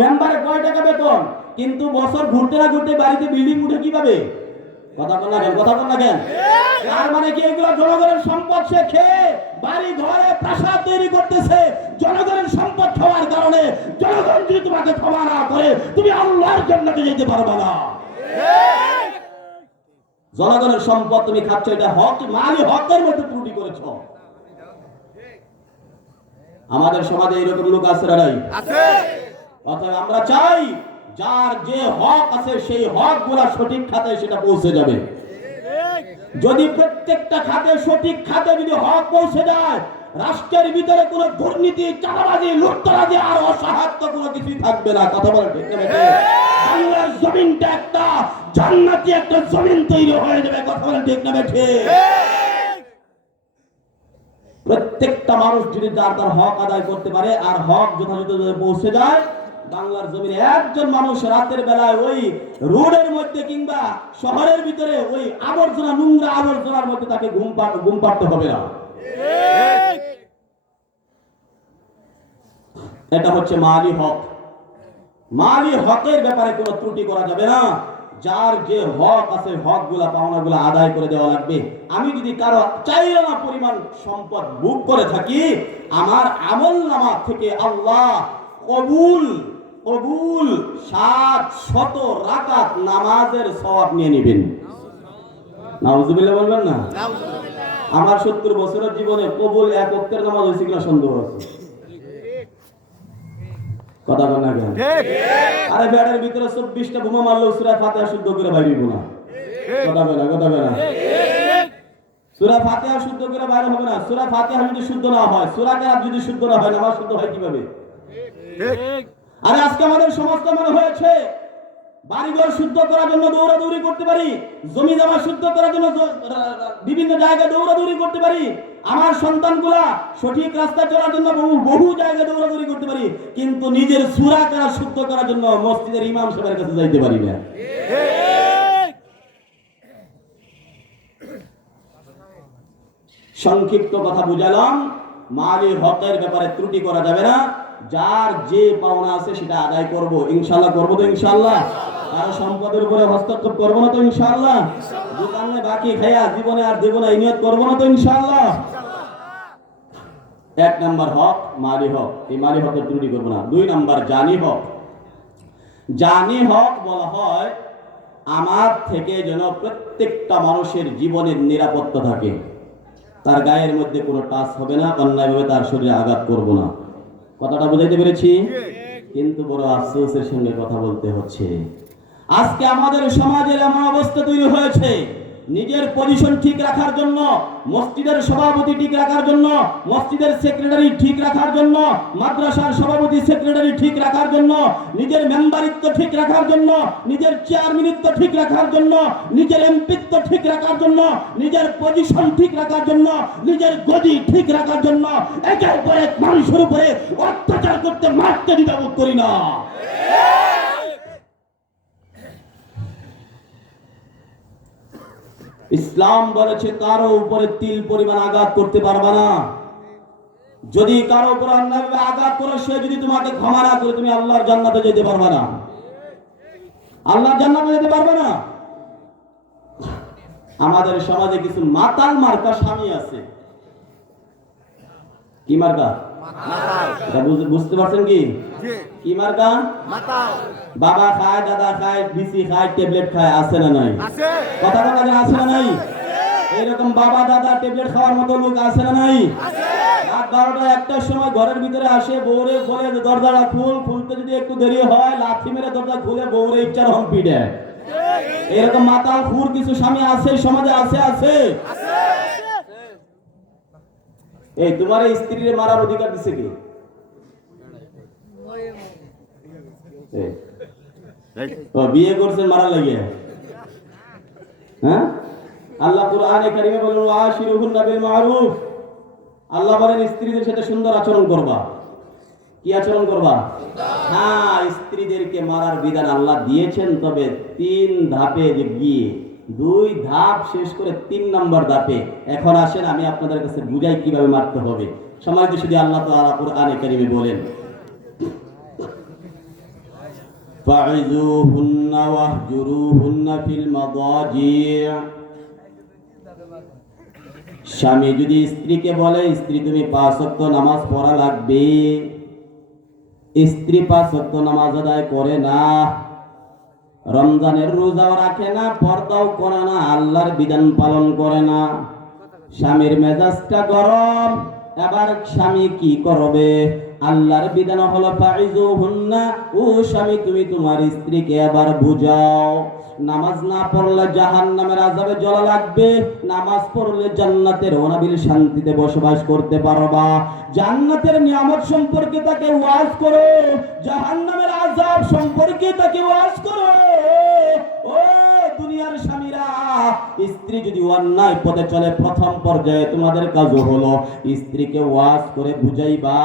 মেম্বারে কয় টাকা বেতন? কিন্তু বছর ঘুরতে না ঘুরতে বাড়িতে বিল্ডিং উঠে কিভাবে? কথা বল না কেন? কথা বল না কেন? তার মানে কি এগুলো জনগণের সম্পদ সে খেয়ে বাড়ি ঘরে প্রাসাদ তৈরি করতেছে। জনগণের সম্পদ খাওয়ার কারণে জনগণ যদি তোমাকে ক্ষমা না করে তুমি আল্লাহর জান্নাতে যেতে পারবে না। জনগণের সম্পদ তুমি খাচ্ছ, এটা হক, মালি হকের মধ্যে ত্রুটি করেছ। আমাদের সমাজে এরকম লোক আছে না নাই? আছে। অতএব আমরা চাই যার যে হক আছে সেই হক গুলা সঠিক খাতায় সেটা পৌঁছে যাবে। যদি প্রত্যেকটা খাতে সঠিক খাতে যদি হক পৌঁছে যায়, রাষ্ট্রের ভিতরে কোনো দুর্নীতি, চাঁদাবাজি, লুটতরাজি আর অসহায়ত্ব কোনো কিছুই থাকবে না। কথা বলেন ঠিক না? বাংলার জমিনটা একটা জান্নাতি একটা জমিন তৈরি হয়ে যাবে। কথা বলেন ঠিক না? প্রত্যেকটা মানুষ যদি তার তার হক আদায় করতে পারে আর হক যথাযথভাবে পৌঁছে যায়, বাংলার জমিনে একজন মানুষ রাতের বেলায় ওই রোডের মধ্যে কিংবা শহরের ভিতরে ওই আবর্জনা, নোংরা আবর্জনার মধ্যে তাকে ঘুম পাড়তে হবে না। এটা হচ্ছে মালি হক। মালি হকের ব্যাপারে কোনো ত্রুটি করা যাবে না। যার যে হক আছে হক গুলা, পাওনা গুলা আদায় করে দেওয়া লাগবে। আমি যদি কারো চাইলে না পরিমাণ সম্পদ বুক করে থাকি, আমার আমল নামা থেকে আল্লাহ কবুল 700 রাকাত নামাজের সওয়াব নিয়ে নেবেন। নাউজুবিল্লাহ বলবেন না? আমার 70 বছরের জীবনে কবুল এক ওয়াক্তের নামাজ হয়েছে কিনা সন্দেহ আছে। কথা বল না কেন? আরে ব্যাডের ভিতরে 24টা বোমা মারলেও সূরা ফাতিহা শুদ্ধ করে বাইরে হইব না। কথা বল না? সূরা ফাতিহা শুদ্ধ করে বাইরে হবে না। সূরা ফাতিহা যদি শুদ্ধ না হয়, সূরা কেরাত যদি শুদ্ধ না হয়, নামাজ শুদ্ধ হয় কিভাবে? ঠিক। আরে আজকে আমাদের সমাজটা মনে হয়েছে বাড়িঘর শুদ্ধ করার জন্য দৌড়াদৌড়ি করতে পারি, জমি জমা শুদ্ধ করার জন্য বিভিন্ন জায়গায় দৌড়াদৌড়ি করতে পারি, আমার সন্তানগুলা সঠিক রাস্তা চলার জন্য বহু জায়গায় দৌড়াদৌড়ি করতে পারি, কিন্তু নিজের সূরা কেরাত শুদ্ধ করার জন্য মসজিদের ইমাম সাহেবের কাছে যাইতে পারি না। সংক্ষিপ্ত কথা বুঝালাম, মালি হকের ব্যাপারে ত্রুটি করা যাবে না। যার যে পাওনা আছে সেটা আদায় করব, ইনশাআল্লাহ। করব তো ইনশাআল্লাহ? কারো সম্পদের উপরে হস্তক্ষেপ করব না তো ইনশাআল্লাহ? দোকানে বাকি খায়া জীবনে আর দেব না এই নিয়ত করব না তো ইনশাআল্লাহ? 1 নাম্বার হক মালি হক, এই মালি হকের ত্রুটি করব না। 2 নাম্বার জানি হক। জানি হক বলা হয় আমার থেকে যেন প্রত্যেকটা মানুষের জীবনের নিরাপত্তা থাকে, তার গায়ের মধ্যে কোনো টাচ হবে না, অন্যায়ভাবে তার শরীরে আঘাত করব না। কথাটা বুঝাইতে পেরেছি? কিন্তু বড় আফসোসের সঙ্গে কথা বলতে হচ্ছে, আজকে আমাদের সমাজের এমন অবস্থা তৈরি হয়েছে, নিজের পজিশন ঠিক রাখার জন্য, মসজিদের সভাপতি ঠিক রাখার জন্য, মসজিদের সেক্রেটারি ঠিক রাখার জন্য, মাদ্রাসার সভাপতি সেক্রেটারি ঠিক রাখার জন্য, নিজের মেম্বারিত্ব ঠিক রাখার জন্য, নিজের চেয়ারম্যানিত্ব ঠিক রাখার জন্য, নিজের এমপিত্ব ঠিক রাখার জন্য, নিজের পজিশন ঠিক রাখার জন্য, নিজের গদি ঠিক রাখার জন্য একের পর এক মানুষের উপরে অত্যাচার করতে, মারতে দ্বিধাবোধ করি না। ইসলাম বলেছে কারো উপরে তিল পরিমাণ আঘাত করতে পারবে না। যদি কারো উপর অন্যায়ভাবে আঘাত করো, সে যদি তোমাকে ক্ষমা না করে, তুমি আল্লাহর জান্নাতে যেতে পারবে না। আল্লাহর জান্নাতে যেতে পারবে না। আমাদের সমাজে কিছু মাতাল মার্কা স্বামী আছে। কি মার্কা? এটা বুঝতে পারছেন কি? কি মার্কা? বাবা খায়, দাদা খায়, বিসি খায়, ট্যাবলেট খায়, আছে না নাই? কথা বলা যায়, আছে না নাই? এরকম বাবা দাদা ট্যাবলেট খাওয়ার মতো লোক আছে না নাই? রাত 12টা 1টার সময় ঘরের ভিতরে আসে, বউরে বলে দরজাটা খুলতে যদি একটু দেরি হয়, লাথি মেরে দরজা খুলে বউরে ইচ্ছার হম পিড়ে। এরকম মাতাল খুর কিছু স্বামী আছে সমাজে, আছে। এই তোমার এই স্ত্রীর মারার অধিকার দিছে কি? বিয়ে করছেন মারা লাগে? হ্যাঁ, আল্লাহ কুরআনে কারিমে বলেন ওয়াশিরুহুন্না বিল মারুফ। আল্লাহ বলেন স্ত্রীদের সাথে সুন্দর আচরণ করবা। কি আচরণ করবা? হ্যাঁ, স্ত্রীদেরকে মারার বিধান আল্লাহ দিয়েছেন, তবে 3 ধাপে গিয়ে 2 ধাপ শেষ করে 3 নম্বর ধাপে। এখন আসেন আমি আপনাদের কাছে বুঝাই কিভাবে মারতে হবে। সম্মানিত শুধু আল্লাহ তাআলা কুরআনে কারিমে বলেন ফাইযুহুন্না ওয়াহজুরুহুন্না ফিল মাদাজি'। স্বামী যদি স্ত্রীকে বলে, স্ত্রী তুমি 5 ওয়াক্ত নামাজ পড়া লাগবে, স্ত্রী 5 ওয়াক্ত নামাজ আদায় করে না, রমজানের রোজাও রাখে না, পর্দাও করে না, আল্লাহর বিধান পালন করে না, স্বামীর মেজাজটা গরম। এবার স্বামী কি করবে? আল্লাহর বিধান হলো ফাইযুহুন্না, ও স্বামী তুমি তোমার স্ত্রীকে এবার বুঝাও, নামাজ না পড়লে জাহান্নামের আযাবে জ্বলা লাগবে, নামাজ পড়লে জান্নাতের অনাবিল শান্তিতে বসবাস করতে পারবা। জান্নাতের নিয়ামত সম্পর্কে তাকে ওয়াজ করো, জাহান্নামের আযাব সম্পর্কে তাকে ওয়াজ করো। ও দুনিয়ার স্বামীরা, স্ত্রী যদি অন্যায় পথে চলে, প্রথম পর্যায়ে তোমাদের কাজ হলো স্ত্রীকে ওয়াজ করে বুঝাইবা।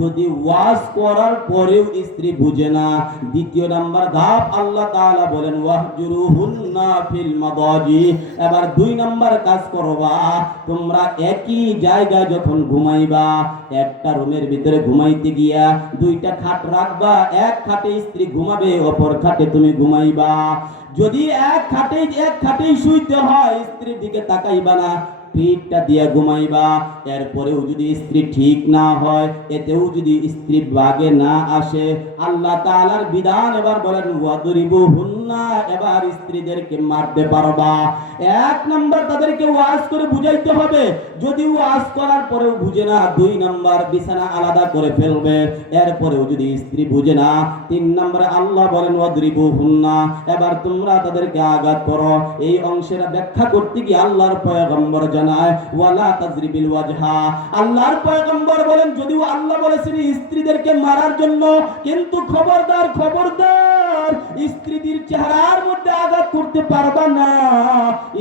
যদি ওয়াজ করার পরেও স্ত্রী বুঝে না, দ্বিতীয় নাম্বার ধাপ আল্লাহ তাআলা বলেন ওয়াহজুরুহুন্না ফিল মাদাজি। এবার 2 নাম্বার কাজ করবা, তোমরা একই জায়গায় যখন ঘুমাইবা, একটা রুমের ভিতরে ঘুমাইতে গিয়া 2টা খাট রাখবা, এক খাটে স্ত্রী ঘুমাবে, অপর খাটে তুমি ঘুমাইবা। যদি এক খাটেই শুইতে হয়, স্ত্রীর দিকে তাকাইবা না, পিঠটা দিয়া ঘুমাইবা। এরপরেও যদি স্ত্রী ঠিক না হয়, এতেও যদি স্ত্রী বাগে না আসে, আল্লাহ তাআলার বিধান এবার বলেন ওয়াদরিবুহুন্না, এবার স্ত্রীদেরকে মারতে পারবা। 1 নাম্বার তাদেরকে ওয়াজ করে বুঝাইতে হবে, যদি ওয়াজ করার পরেও বুঝে না, 2 নাম্বার বিছানা আলাদা করে ফেলবে। এরপরেও যদি স্ত্রী বুঝে না, 3 নম্বরে আল্লাহ বলেন ওয়াদরিবুহুন্না, এবার তোমরা তাদেরকে আঘাত করো। এই অংশের ব্যাখ্যা করতে গিয়ে আল্লাহর পয়গম্বর জানায় ওয়ালা তাজরিবিল ওয়াজহা। আল্লাহর পয়গম্বর বলেন, যদিও আল্লাহ বলেছেন স্ত্রীদেরকে মারার জন্য, কিন্তু খবরদার স্ত্রীদের চেহারার মধ্যে আঘাত করতে পারবা না।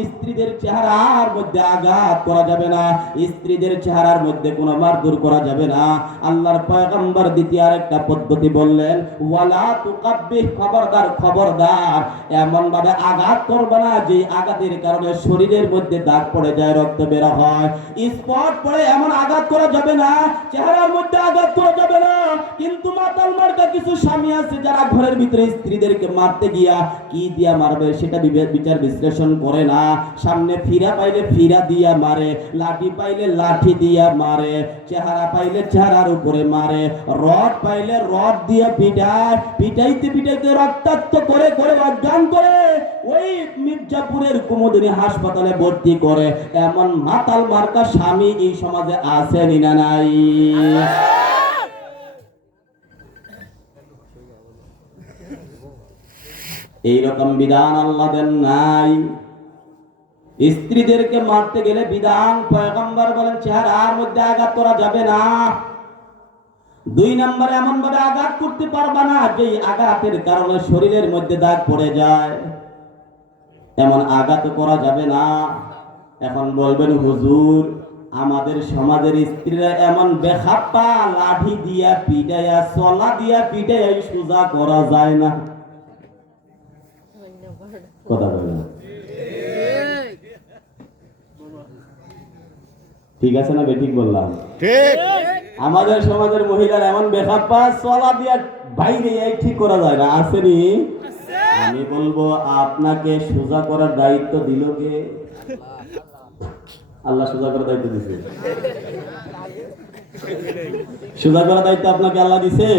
স্ত্রীদের চেহারার মধ্যে আঘাত করা যাবে না, স্ত্রীদের চেহারার মধ্যে কোনো মারধর করা যাবে না। আল্লাহর পয়গম্বর দ্বিতীয় আরেকটা পদ্ধতি বললেন ওয়ালা তুকাব্বিহ, খবরদার এমন ভাবে আঘাত করবে না যে আঘাতের কারণে শরীরের মধ্যে দাগ পড়ে যায়, রক্ত বের হয়, স্পট পড়ে, এমন আঘাত করা যাবে না। চেহারার মধ্যে আঘাত করা যাবে না। কিন্তু মাতাল মার্কা কিছু স্বামী আছে যারা ঘরের ভিতরে স্ত্রীদেরকে মারতে গিয়া কি দিয়া মারবে সেটা বিচার বিশ্লেষণ করে না। সামনে ফিরা পাইলে ফিরা দিয়া মারে, লাঠি পাইলে লাঠি দিয়া মারে, চেহারা পাইলে চেহারার উপরে মারে, রড পাইলে রড দিয়া পিটাইতে রক্তাক্ত করে অজ্ঞান করে ওই মির্জাপুরের কুমুদিনী হাসপাতালে ভর্তি করে। এমন মাতাল মার্কা স্বামী এই সমাজে আছে না নাই? এইরকম বিধান আল্লাহ দেন নাই। স্ত্রীদেরকে মারতে গেলে বিধান পয়গম্বর বলেন চেহারার মধ্যে আঘাত করা যাবে না। 2 নম্বরে এমন ভাবে আঘাত করতে পারবা না যে আঘাতের কারণে শরীরের মধ্যে দাগ পড়ে যায়, এমন আঘাত করা যাবে না। এখন বলবেন হুজুর, আমাদের সমাজের স্ত্রীরা এমন বেখাপ্পা, লাঠি দিয়া পিটাইয়া, চলা দিয়া পিটাইয়া সোজা করা যায় না। কথা বলে না, ঠিক আছে না? বেঠিক বললাম? ঠিক। আমাদের সমাজের মহিলারা এমন বেখাপ্পা, চলা দিয়া বাইরে ঠিক করা যায় না, আসেনি? আমি বলবো আপনাকে সোজা করার দায়িত্ব দিল কে? আল্লাহ সোজা করার দায়িত্ব দিছে। সোজা করার দায়িত্ব আপনাকে আল্লাহ দিছে।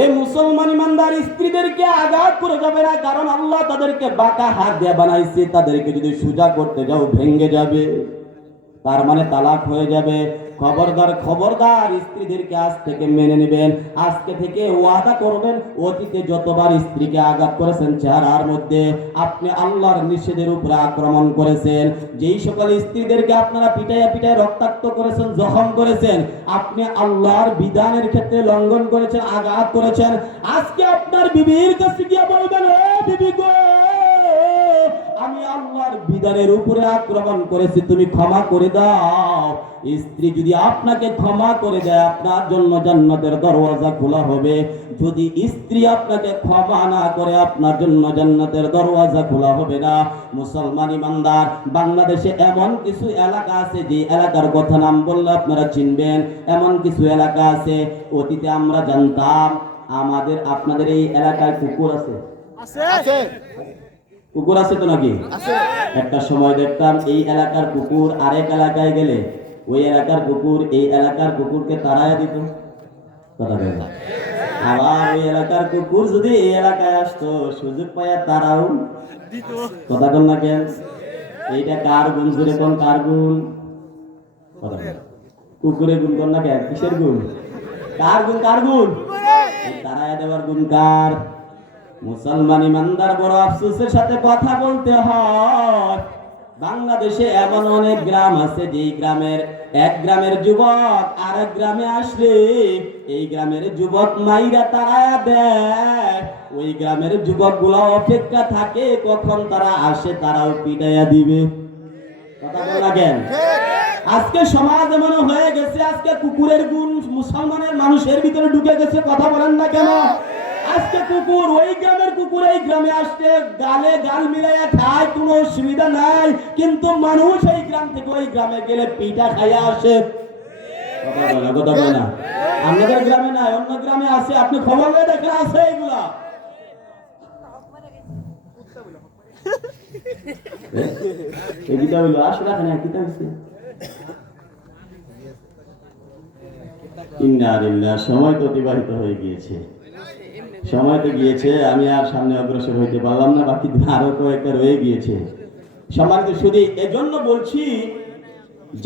এই মুসলমান ইমানদার স্ত্রীদেরকে আঘাত করে যাবে না, কারণ আল্লাহ তাদেরকে বাঁকা হাত দিয়ে বানাইছে। তাদেরকে যদি সোজা করতে যাও ভেঙে যাবে, তার মানে তালাক হয়ে যাবে। খবরদার স্ত্রীদেরকে আজ থেকে মেনে নেবেন, আজকে থেকে ওয়াদা করবেন, অতীতে যতবার স্ত্রীকে আঘাত করেছেন চেহারার মধ্যে, আপনি আল্লাহর নিষেধের উপরে আক্রমণ করেছেন, যেই সকল স্ত্রীদেরকে আপনারা পিটাইয়া রক্তাক্ত করেছেন, জখম করেছেন, আপনি আল্লাহর বিধানের ক্ষেত্রে লঙ্ঘন করেছেন, আঘাত করেছেন, আজকে আপনার বিবির কাছে গিয়ে বলবেন ও বিবি গো, আমি আল্লাহর বিধানের উপরে আক্রমণ করেছি, তুমি ক্ষমা করে দাও। স্ত্রী যদি আপনাকে ক্ষমা করে দেয়, আপনার জন্য জান্নাতের দরওয়াজা খোলা হবে। যদি স্ত্রী আপনাকে ক্ষমা না করে, আপনার জন্য জান্নাতের দরওয়াজা খোলা হবে না। মুসলমান ইমানদার, বাংলাদেশে এমন কিছু এলাকা আছে যে এলাকার কথা নাম বললে আপনারা চিনবেন। এমন কিছু এলাকা আছে অতীতে আমরা জানতাম আপনাদের এই এলাকায় কুকুর আছে, কুকুর আছে তো নাকি? একটা সময় দেখতাম এই এলাকার কুকুর আরেক এলাকায় গেলে ওই এলাকার কুকুর এই এলাকার কুকুরকে তাড়াইয়া দিত। আবার ওই এলাকার কুকুর যদি এই এলাকায় আসতো, সুযোগ পাইয়া তারাও কথা বল না কেন? এইটা কার গুণ? জুড়ে কোন কার গুণ? কুকুরের গুণ কোন না কেন? কিসের গুণ? কার গুণ? তাড়াইয়া দেওয়ার গুণ কার? মুসলমান ইমানদার বড় আফসোসের সাথে কথা বলতে হয়, বাংলাদেশে এমন অনেক গ্রাম আছে যেই গ্রামের এক গ্রামের যুবক আরেক গ্রামে আসলে এই গ্রামের যুবক মাইরা তাড়ায়া দেয়, ওই গ্রামের যুবক গুলা অপেক্ষা থাকে কখন তারা আসে তারাও পিটাইয়া দিবে। কথা বল না কেন? আজকে সমাজ এমন হয়ে গেছে, আজকে কুকুরের গুণ মুসলমানের মানুষের ভিতরে ঢুকে গেছে। কথা বলেন না কেন? আজকে কুকুর, ওই গ্রামের কুকুর এই গ্রামে আসতে গালে গাল মিলাইয়া খায়, কোনো অসুবিধা নাই, কিন্তু মানুষ এই গ্রাম থেকে ওই গ্রামে গেলে পিঠা খাইয়া আসে। কথা বলে না? আমাদের গ্রামে নাই, অন্য গ্রামে আছে, আপনি খবর নিয়ে দেখেন আছে এগুলা। সময় তো অতিবাহিত হয়ে গিয়েছে, সময় তো গিয়েছে, আমি আর সামনে অগ্রসর হইতে পারলাম না, বাকি আরো কয়েকটা রয়ে গিয়েছে। সম্মানিত শুধু এজন্য বলছি,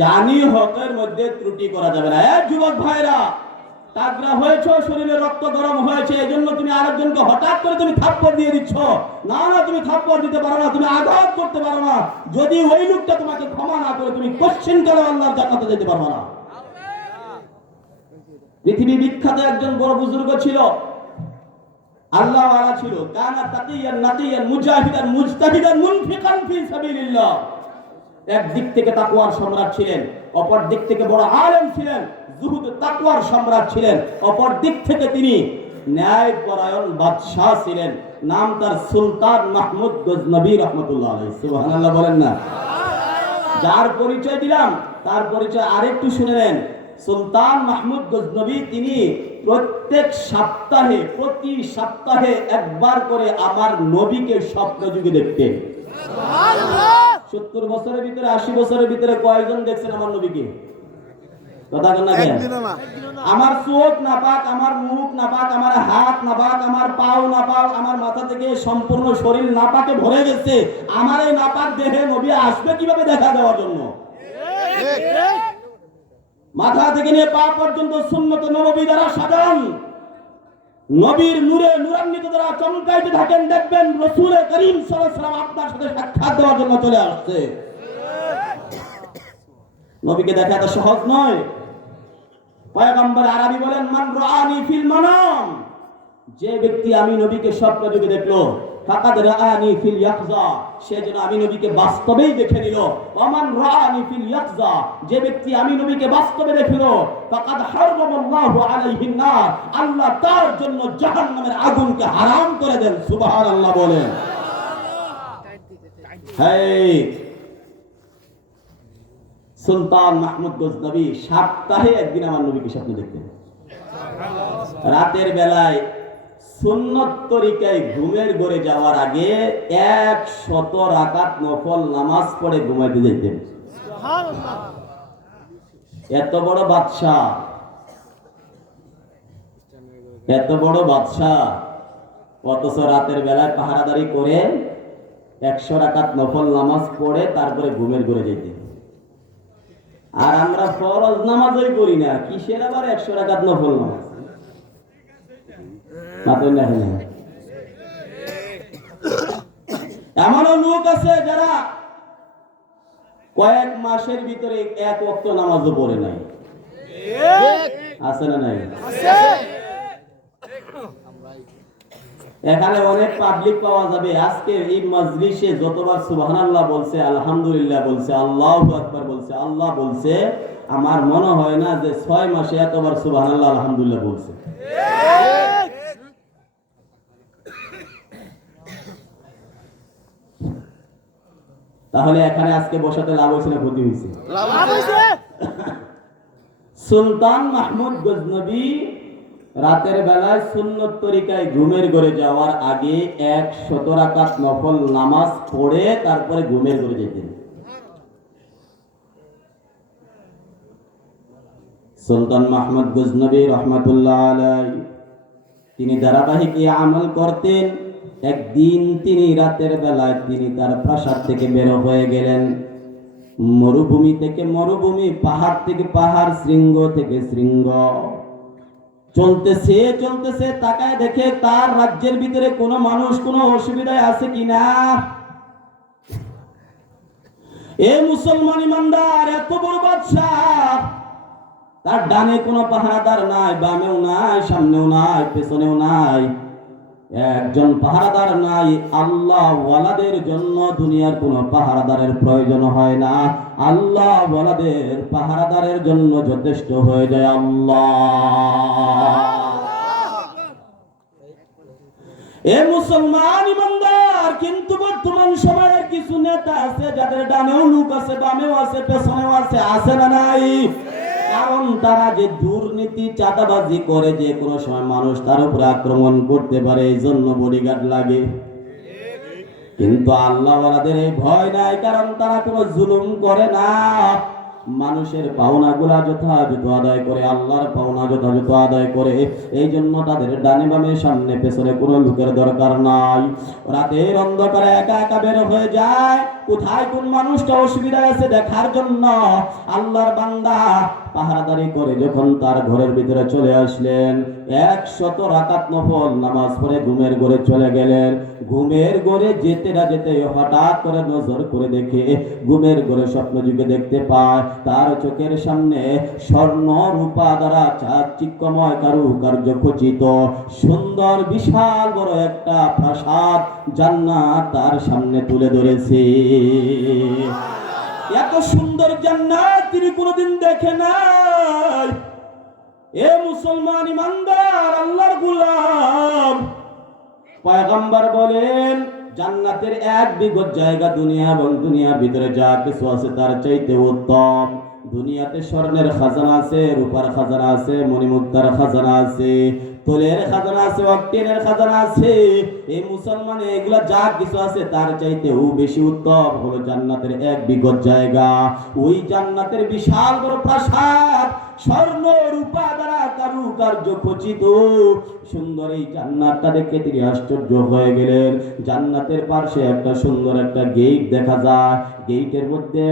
জানি হকের মধ্যে ত্রুটি করা যাবে না। যুবক ভাইরা, তাগড়া হয়েছ, শরীরে রক্ত গরম হয়েছে, এজন্য তুমি আরেকজনকে হঠাৎ করে তুমি থাপ্পড় দিয়ে দিচ্ছ। না না, তুমি থাপ্পড় দিতে পারো না, তুমি আঘাত করতে পারো না। যদি ওই লোকটা তোমাকে ক্ষমা না করে, তুমি কোশ্চেন কালে আল্লাহর জান্নাতে যেতে পারবে না। পৃথিবী বিখ্যাত একজন বড় বুজুর্গ ছিল, আল্লাহ ওয়ালা ছিল, কানা তাকিয়ান নাকিয়ান মুজাহিদান মুজতাহিদান মুনফিকান ফি সাবিলিল্লাহ। একদিক থেকে তাকওয়ার সম্রাট ছিলেন, অপর দিক থেকে বড় আলেম ছিলেন, যুহুদ তাকওয়ার সম্রাট ছিলেন, অপর দিক থেকে তিনি ন্যায়পরায়ণ বাদশাহ ছিলেন। নাম তার সুলতান মাহমুদ গজনবী রাহমাতুল্লাহ আলাইহি। সুবহানাল্লাহ বলেন না? যার পরিচয় দিলাম তার পরিচয় আরেকটু শুনে নেন। সুলতান মাহমুদ গজনবী তিনি প্রতি সপ্তাহে একবার করে আমার নবীকে স্বপ্ন যুগে দেখতেন। 70 বছরের ভিতরে 80 বছরের ভিতরে কয়জন দেখছেন আমার নবীকে? কথা বলেন না কেন? আমার চোখ নাপাক, আমার মুখ নাপাক, আমার হাত নাপাক, আমার পাও নাপাক, আমার মাথা থেকে সম্পূর্ণ শরীর নাপাকে ভরে গেছে। আমার এই নাপাক দেহে নবী আসবে কিভাবে দেখা দেওয়ার জন্য? মাথা থেকে নিয়ে পা পর্যন্ত সুন্নত নববী দ্বারা সাজান, নবীর নূরে নূরান্বিত দ্বারা চমকাইতে থাকেন। দেখবেন রাসূল করিম সাল্লাল্লাহু আলাইহি ওয়াসাল্লাম আপনার সাথে সাক্ষাৎ দেওয়ার জন্য চলে আসছে। নবীকে দেখা এত সহজ নয়। পয়গম্বর আরবি বলেন, মান রাআনি ফিল মানাম, যে ব্যক্তি আমি নবীকে স্বপ্ন যুগে দেখলো, ফাকাদ রাআনি ফিল ইয়াকজা, সে যেন আমি নবীকে বাস্তবেই দেখে নিল। ওমান রাআনি ফিল ইয়াকজা, যে ব্যক্তি আমি নবীকে বাস্তবে দেখলো, ফাকাদ হারামাল্লাহু আলাইহিন নার, আল্লাহ তার জন্য জাহান্নামের আগুনকে হারাম করে দেন। সুবহানাল্লাহ বলেন। হেই সুলতান মাহমুদ গজনবী সপ্তাহে একদিন আমার নবীকে স্বপ্ন দেখতেন। রাতের বেলায় সুন্নত তরিকায় ঘুমের ঘরে যাওয়ার আগে 100 রাকাত নফল নামাজ পড়ে ঘুমাইতে যেতেন। এত বড় বাদশাহ, এত বড় বাদশাহ, অথচ রাতের বেলায় পাহারাদারি করে 100 রাকাত নফল নামাজ পড়ে তারপরে ঘুমের ঘরে যেতেন। আর আমরা ফরজ নামাজই করি না, কিসের আবার 100 রাকাত নফল নামাজ? এমনও লোক আছে যারা কয়েক মাসের ভিতরে এক ওয়াক্ত নামাজও পড়ে নাই। আছে না নাই? এখানে অনেক পাবলিক পাওয়া যাবে। আজকে এই মজলিসে যতবার সুবহানাল্লাহ বলছে, আলহামদুলিল্লাহ বলছে, আল্লাহু আকবার বলছে, আল্লাহ বলছে, আমার মনে হয় না যে 6 মাসে এতবার সুবহানাল্লাহ আলহামদুলিল্লাহ বলছে। তাহলে এখানে আজকে বসাতে লাভ হয়েছে না ক্ষতি হয়েছে? লাভ হয়েছে। সুলতান মাহমুদ গজনবী রাতের বেলায় সুন্নত তরিকায় ঘুমের ঘরে যাওয়ার আগে 100 রাকাত নফল নামাজ পড়ে তারপরে ঘুমের ঘরে যেতেন। সুলতান মাহমুদ গজনবী রহমাতুল্লাহ আলাইহি তিনি ধারাবাহিক আমল করতেন। একদিন তিনি রাতের বেলায় তিনি তার প্রাসাদ থেকে বের হয়ে গেলেন। মরুভূমি থেকে মরুভূমি, পাহাড় থেকে পাহাড়, শৃঙ্গ থেকে শৃঙ্গ, চলতেছে চলতেছে, তাকায় দেখে তার রাজ্যের ভিতরে কোনো মানুষ কোনো অসুবিধায় আছে কিনা। এ মুসলমান ইমানদার, এত বড় বাদশাহ, তার ডানে কোনো পাহারাদার নাই, বামেও নাই, সামনেও নাই, পেছনেও নাই, একজন পাহারাদার নাই। আল্লাহ ওয়ালাদের জন্য দুনিয়ার কোনো পাহারাদারের প্রয়োজন হয় না, আল্লাহ ওয়ালাদের পাহারাদারের জন্য যথেষ্ট হয়ে যায় আল্লাহ। এ মুসলমান ইমানদার, কিন্তু বর্তমান সময়ের কিছু নেতা আছে যাদের ডানেও লোক আছে, বামেও আছে, পেছনেও আছে, আছে না নাই? কারণ তারা যে দুর্নীতি চাঁদাবাজি করে, যে কোনো সময় মানুষ তার উপরে আক্রমণ করতে পারে, এই জন্য বডিগার্ড লাগে। কিন্তু আল্লাহ ওয়ালাদের এই ভয় নাই, কারণ তারা কোনো জুলুম করে না, মানুষের পাওনাগুলা যথাযথ আদায় করে, আল্লাহর পাওনা যথাযথ আদায় করে। এই জন্য তাদের ডানে বামে সামনে পেছনে কোনো লোকের দরকার নাই। রাতের অন্ধকারে একা একা বের হয়ে যায় কোথায় কোন মানুষটা অসুবিধায় আছে দেখার জন্য। আল্লাহর বান্দা পাহারাদারি করে যখন তার ঘরের ভিতরে চলে আসলেন, 100 রাকাত নফল নামাজ পড়ে ঘুমের ঘরে চলে গেলেন। ঘুমের ঘরে যেতে না যেতে হঠাৎ করে নজর করে দেখে, ঘুমের ঘরে স্বপ্ন যুগে দেখতে পায় তার চোখের সামনে স্বর্ণ রূপা দ্বারা চাকচিক্যময় কারুকার্য খচিত সুন্দর বিশাল বড় একটা প্রাসাদ জান্নাত তার সামনে তুলে ধরেছে। এত সুন্দর জান্নাত তিনি কোনোদিন দেখে নাই। এ মুসলমান ইমানদার, আল্লাহর গোলাম, পয়গম্বর বলেন জান্নাতের 1 বিঘত জায়গা দুনিয়া এবং দুনিয়ার ভিতরে যা কিছু আছে তার চাইতে উত্তম। দুনিয়াতে স্বর্ণের খাজানা আছে, রূপার খাজানা আছে, মণিমুক্তার খাজানা আছে, তোলের খাজানা আছে, অক্টেনের খাজানা আছে। এই মুসলমান এগুলা যা কিছু আছে তার চাইতেও বেশি উত্তম হলো জান্নাতের 1 বিঘত জায়গা। ওই জান্নাতের বিশাল বড় প্রাসাদ, স্বর্ণ রূপা দ্বারা কারুকার্য খচিত সুন্দর এই জান্নাতটা দেখে তিনি আশ্চর্য হয়ে গেলেন। জান্নাতের পাশে একটা সুন্দর একটা গেট দেখা যায়, গেটের মধ্যে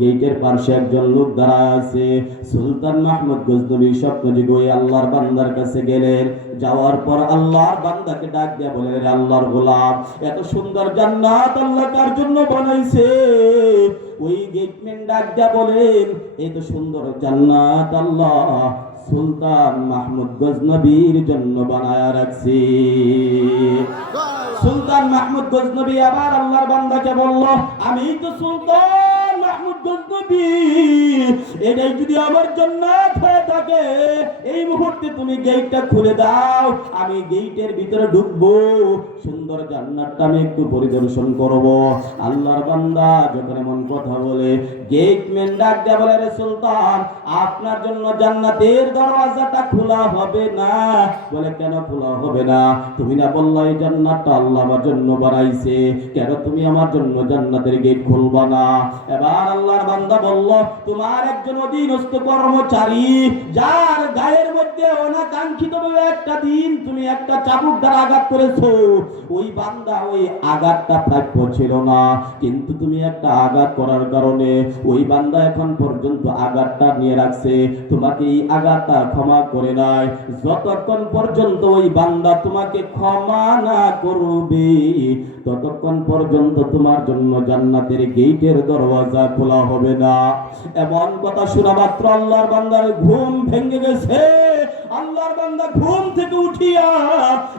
গেটের পাশে একজন লোক দাঁড়ায় আছে। সুলতান মাহমুদ গজনবী স্বপ্নযোগে ওই আল্লাহর বান্দার কাছে গেলেন। যাওয়ার পর আল্লাহর বান্দাকে ডাক দিয়া বলেন, রে আল্লাহর গোলাম, এত সুন্দর জান্নাত আল্লাহ কার জন্য বানাইছে? ওই গেটম্যান ডাক দিয়া বলেন, এই তো সুন্দর জান্নাত আল্লাহ সুলতান মাহমুদ গজনবীর জন্য বানায়া রাখছি। সুলতান মাহমুদ গজনবী আবার আল্লাহর বান্দাকে বলল, আমি তো সুলতান মাহমুদ গজনবী, এটাই যদি আমার জান্নাত হয়ে থাকে এই মুহূর্তে তুমি গেটটা খুলে দাও, আমি গেটের ভিতরে ঢুকবো, সুন্দর জান্নাতটা আমি একটু পরিদর্শন করব। আল্লাহর বান্দা যখন এমন কথা বলে, গেটম্যান ডাক দেয়া বলে, রে সুলতান, আপনার জন্য জান্নাতের দরওয়াজাটা খোলা হবে না। বলে, কেন খোলা হবে না? তুমি না বললা এই জান্নাতটা আল্লাহ আমার জন্য বানাইছে, কেন তুমি আমার জন্য জান্নাতের গেট খুলবা না? এবার আল্লাহর বান্দা বলল, তোমার একজন অধীনস্থ কর্মচারী যার গায়ের মধ্যে অনাকাঙ্ক্ষিত ভাবে একটা দিন তুমি একটা চাবুক দ্বারা আঘাত করেছো, ওই বান্দা ওই আঘাতটা প্রাপ্য ছিল না, কিন্তু তুমি একটা আঘাত করার কারণে ওই বান্দা এখন পর্যন্ত আঘাতটা নিয়ে রাখছে, তোমাকে এই আঘাতটা ক্ষমা করে নাই। যতক্ষণ পর্যন্ত ওই বান্দা তোমাকে ক্ষমা না করবে ততক্ষণ পর্যন্ত তোমার জন্য জান্নাতের গেটের দরওয়াজা খোলা হবে না। এমন কথা শোনা মাত্র আল্লাহর বান্দার ঘুম ভেঙে গেছে। আল্লাহর বান্দা ঘুম থেকে উঠিয়া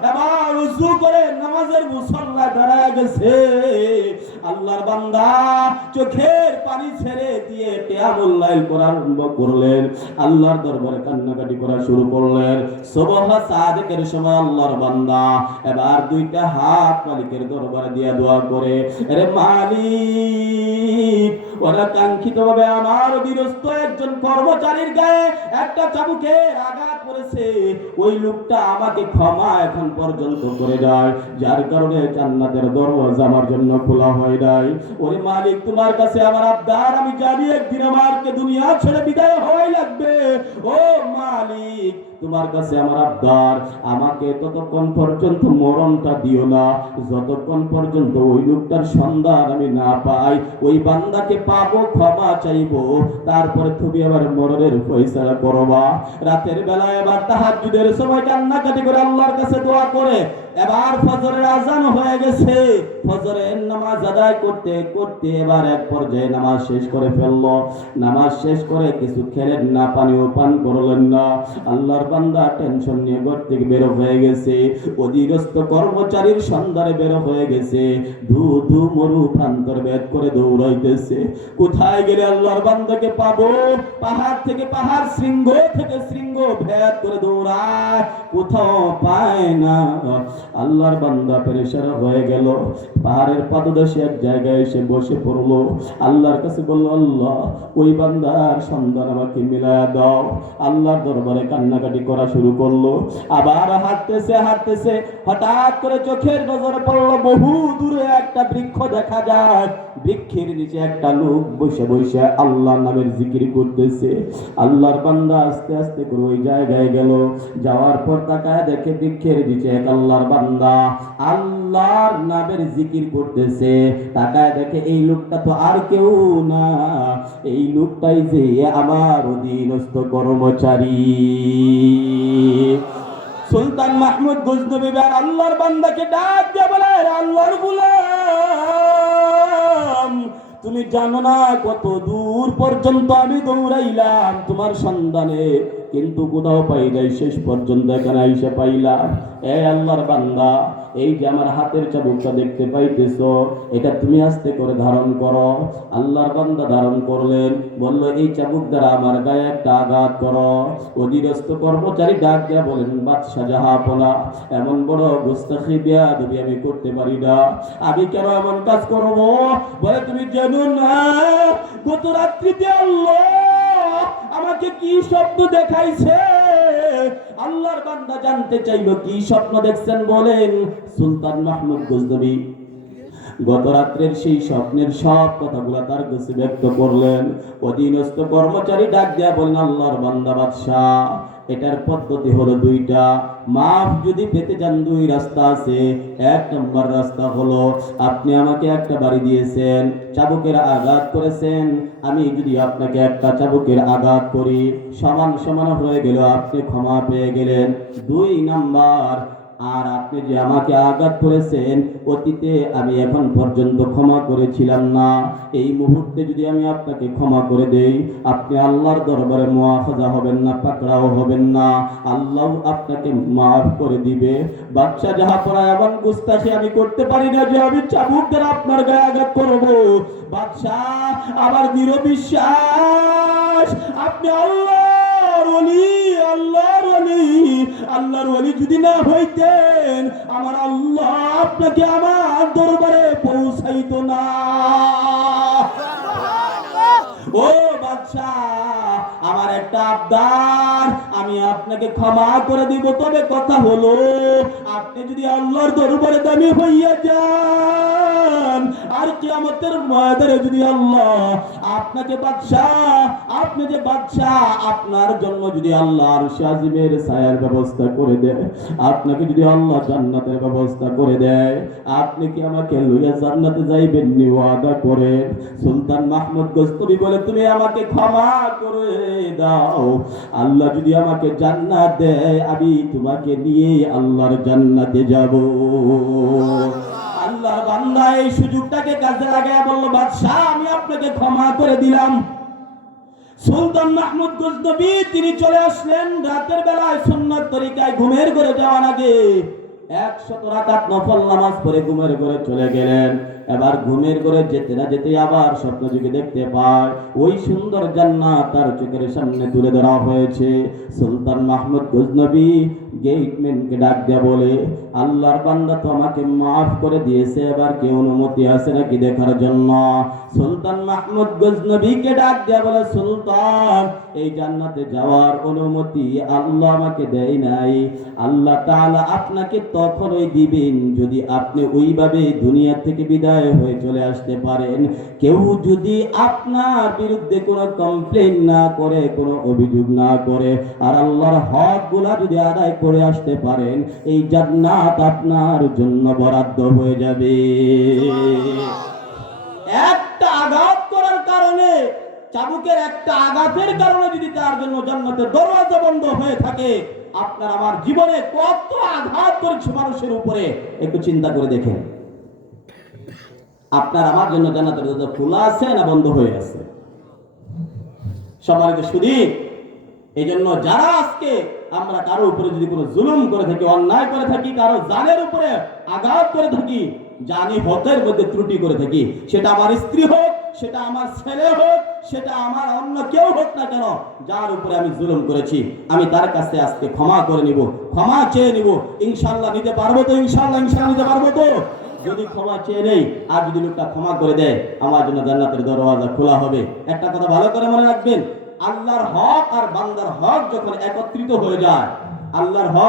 এবার ওযু করে নামাজের মুসল্লায় দাঁড়ায় গেছে। আল্লাহর বান্দা চোখের পানি ছেড়ে দিয়ে কিয়ামুল লাইল করা আরম্ভ করলেন, আল্লাহর দরবারে কান্নাকাটি করা শুরু করলেন। সুবহ সাদেকের সময় আল্লাহর বান্দা এবার 2টা হাত মালিকের দরবারে দিয়ে দোয়া করে, আরে মালিক, ওরা কাঙ্ক্ষিত ভাবে আমার অধীনস্থ একজন কর্মচারীর গায়ে একটা চাবুকের আঘাত করেছে, ওই লোকটা আমাকে ক্ষমা এখন পর্যন্ত করে যায়, যার কারণে জান্নাতের দরওয়াজা আমার জন্য খোলা হয় নাই। ওরে মালিক, তোমার কাছে আমার আবদার, আমি জানি একদিন আমাকে দুনিয়া ছেড়ে বিদায় হওয়াই লাগবে। ও মালিক, মালিক, তোমার কাছে আমার আবদার, আমাকে ততক্ষণ পর্যন্ত মরণটা দিও না যতক্ষণ পর্যন্ত ওই লোকটার সন্ধান আমি না পাই। ওই বান্দাকে পাবো, ক্ষমা চাইবো, তারপরে তুমি আবার মরণের ফয়সালা করবা। রাতের বেলায় এবার তাহাজ্জুদের সময় কান্নাকাটি করে আল্লাহর কাছে দোয়া করে এবার ফজরের আজান হয়ে গেছে। ফজরের নামাজ আদায় করতে করতে এবার এক পর্যায়ে নামাজ শেষ করে ফেললো। নামাজ শেষ করে কিছু খেলেন না, পানিও পান করলেন না। আল্লাহর বান্দা টেনশন নিয়ে ঘর থেকে বের হয়ে গেছে, অধীনস্থ কর্মচারীর সন্ধানে বের হয়ে গেছে, ধু ধু মরু প্রান্তর ভেদ করে দৌড়াইতেছে। কোথায় গেলে আল্লাহর বান্দাকে পাবো? পাহাড় থেকে পাহাড়, শৃঙ্গ থেকে শৃঙ্গ ভেদ করে দৌড়ায়, কোথাও পায় না। আল্লাহর বান্দা পেরেশান হয়ে গেল, পাহাড়ের পাদদেশে এক জায়গায় এসে বসে পড়লো। আল্লাহর কাছে বলল, আল্লাহ ওই বান্দার সন্ধান আমাকে মিলায়া দাও। আল্লাহর দরবারে কান্নাকাটি করা শুরু করলো। আবার হাঁটতেছে হাঁটতেছে হঠাৎ করে চোখের নজরে পড়লো বহু দূরে একটা বৃক্ষ দেখা যায়। বৃক্ষের নিচে একটা লোক বসে বসে আল্লাহ নামের জিকির করতেছে। আল্লাহর বান্দা আস্তে আস্তে করে ওই জায়গায় গেল। যাওয়ার পর তাকায় দেখে বৃক্ষের নিচে এক আল্লাহর বান্দা আল্লাহর নামের জিকির করতেছে। তাকায় দেখে এই লোকটা তো আর কেউ না, এই লোকটাই যে আমার অধীনস্থ কর্মচারী। সুলতান মাহমুদ গজনবী আর আল্লাহর বান্দাকে ডাক দিয়ে বলে, আল্লাহর গোলাম, তুমি জানো না কত দূর পর্যন্ত আমি দৌড়াইলাম তোমার সন্ধানে, কিন্তু কোথাও পাই নাই, শেষ পর্যন্ত এখানে আইসা পাইলাম। এ আল্লাহর বান্দা, এই যে আমার হাতের চাবুকটা দেখতে পাইতেছো, এটা তুমি আস্তে করে ধারণ করো। আল্লাহর বান্দা ধারণ করলেন, বলল এই চাবুক দ্বারা আমার গায়ে একটা আঘাত করো। অধীনস্থ কর্মচারী ডাক দিয়া বলেন, বাদশাহ জাহাপনা, এমন বড় গুস্তাখি বেয়াদবি আমি করতে পারি না, আমি কেন এমন কাজ করব? বলে তুমি জানো না গত রাত্রিতে আল্লাহ আমাকে কি স্বপ্ন দেখাইছে? আল্লাহর বান্দা জানতে চাইলো কি স্বপ্ন দেখছেন। বলেন সুলতান মাহমুদ গজনবী গত রাত্রের সেই স্বপ্নের সব কথাগুলো তার কাছে ব্যক্ত করলেন। অধীনস্থ কর্মচারী ডাক দেয়া বলেন, আল্লাহর বান্দা বাদশাহ, এটার পদ্ধতি হলো দুইটা। মাফ যদি পেতে চান দুই রাস্তা আছে। এক নম্বর রাস্তা হলো আপনি আমাকে একটা বাড়ি দিয়েছেন, চাবুকের আঘাত করেছেন, আমি যদি আপনাকে একটা চাবুকের আঘাত করি, সমান সমান হয়ে গেল, আপনি ক্ষমা পেয়ে গেলেন। দুই নাম্বার, আর আপনি যে আমাকে আঘাত করেছেন অতীতে আমি এখন পর্যন্ত ক্ষমা করেছিলাম না, এই মুহূর্তে যদি আমি আপনাকে ক্ষমা করে দেই, আপনি আল্লাহর দরবারে মুআখাযা হবেন না, পাকড়াও হবেন না, আল্লাহ আপনাকে মাফ করে দিবে। বাদশা জাহাপনা, এমন গুস্তাখি আমি করতে পারি না যে আমি চাবুক দ্বারা আপনার গায়ে আঘাত করব। বাদশাহ আমার দৃঢ় বিশ্বাস আপনি আল্লাহর ওলি, আল্লাহর ওলি। আল্লাহর ওলি যদি না হইতেন আমার আল্লাহ আপনাকে আমার দরবারে পৌঁছাইতো না। ও বাদশাহ, আমার একটা আবদার, আমি আপনাকে ক্ষমা করে দিব, তবে কথা হলো আপনি যদি আল্লাহর দরবারে দামি হইয়া যান আর কিয়ামতের ময়দানে যদি আল্লাহ আপনাকে বাদশাহ, আপনি যে বাদশাহ, আপনার জন্য যদি আল্লাহ আরশে আজিমের ছায়ার ব্যবস্থা করে দেয়, আপনাকে যদি আল্লাহ জান্নাতের ব্যবস্থা করে দেয়, আপনি কি আমাকে লইয়া জান্নাতে যাইবেন নি ওয়াদা করে? সুলতান মাহমুদ গজনবী বলে, তুমি আমাকে ক্ষমা করে দাও, আল্লাহ যদি আমাকে জান্নাত দেয় আমি তোমাকে নিয়ে আল্লাহর জান্নাতে যাব। আল্লাহর বান্দা এই সুযোগটাকে কাজে লাগায় বলল, বাদশাহ আমি আপনাকে ক্ষমা করে দিলাম। সুলতান মাহমুদ গজনবী তিনি চলে আসলেন রাতের বেলায় সুন্নাত তরিকায় ঘুমের ঘরে যাওয়ার আগে 100 রাকাত নফল নামাজ পড়ে ঘুমের ঘরে চলে গেলেন। এবার ঘুমের ঘরে যেতে না যেতে আবার স্বপ্ন যুগে দেখতে পায় ওই সুন্দর জান্নাত তার চোখের সামনে তুলে ধরা হয়েছে। সুলতান মাহমুদ গজনবী গেটম্যানকে ডাক দেয়া বলে, আল্লাহর বান্দা তো আমাকে মাফ করে দিয়েছে, এবার কি অনুমতি আছে নাকি দেখার জন্য? সুলতান মাহমুদ গজনবীকে ডাক দেয়া বলে, সুলতান এই জান্নাতে যাওয়ার অনুমতি আল্লাহ আমাকে দেয় নাই, আল্লাহ তাআলা আপনাকে তখনই দিবেন যদি আপনি ওইভাবে দুনিয়া থেকে বিদায় বিদায় হয়ে চলে আসতে পারেন। কেউ যদি আপনার বিরুদ্ধে কোনো কমপ্লেইন না করে, কোনো অভিযোগ না করে, আর আল্লাহর হকগুলা যদি আদায় করে আসতে পারেন, এই জান্নাত আপনার জন্য বরাদ্দ হয়ে যাবে। একটা আঘাত করার কারণে, চাবুকের একটা আঘাতের কারণে যদি তার জন্য জান্নাতের দরওয়াজা বন্ধ হয়ে থাকে, আপনার আমার জীবনে কত আঘাত করেছে মানুষের উপরে, একটু চিন্তা করে দেখেন। আপনার আমার জন্য জান্নাতের দরজা খোলা আছে না বন্ধ হয়ে আছে? সম্মানিত শুধু এই জন্য যারা আজকে আমরা কারো উপরে যদি কোনো জুলুম করে থাকি, অন্যায় করে থাকি, কারো জানের উপরে আঘাত করে থাকি, জানি হকের মধ্যে ত্রুটি করে থাকি, সেটা আমার স্ত্রী হোক, সেটা আমার ছেলে হোক, সেটা আমার অন্য কেউ হোক না কেন, যার উপরে আমি জুলুম করেছি, আমি তার কাছে আজকে ক্ষমা করে নিব, ক্ষমা চেয়ে নিব। ইনশাআল্লাহ নিতে পারবো তো? ইনশাআল্লাহ নিতে পারবো তো? যদি ক্ষমা চেয়ে নেই আর যদি লোকটা ক্ষমা করে দেয়, আমার জন্য জান্নাতের দরওয়াজা খোলা হবে। একটা কথা ভালো করে মনে রাখবেন, আল্লাহর হক আর বান্দার হক যখন একত্রিত হয়ে যায়, আল্লাহর হক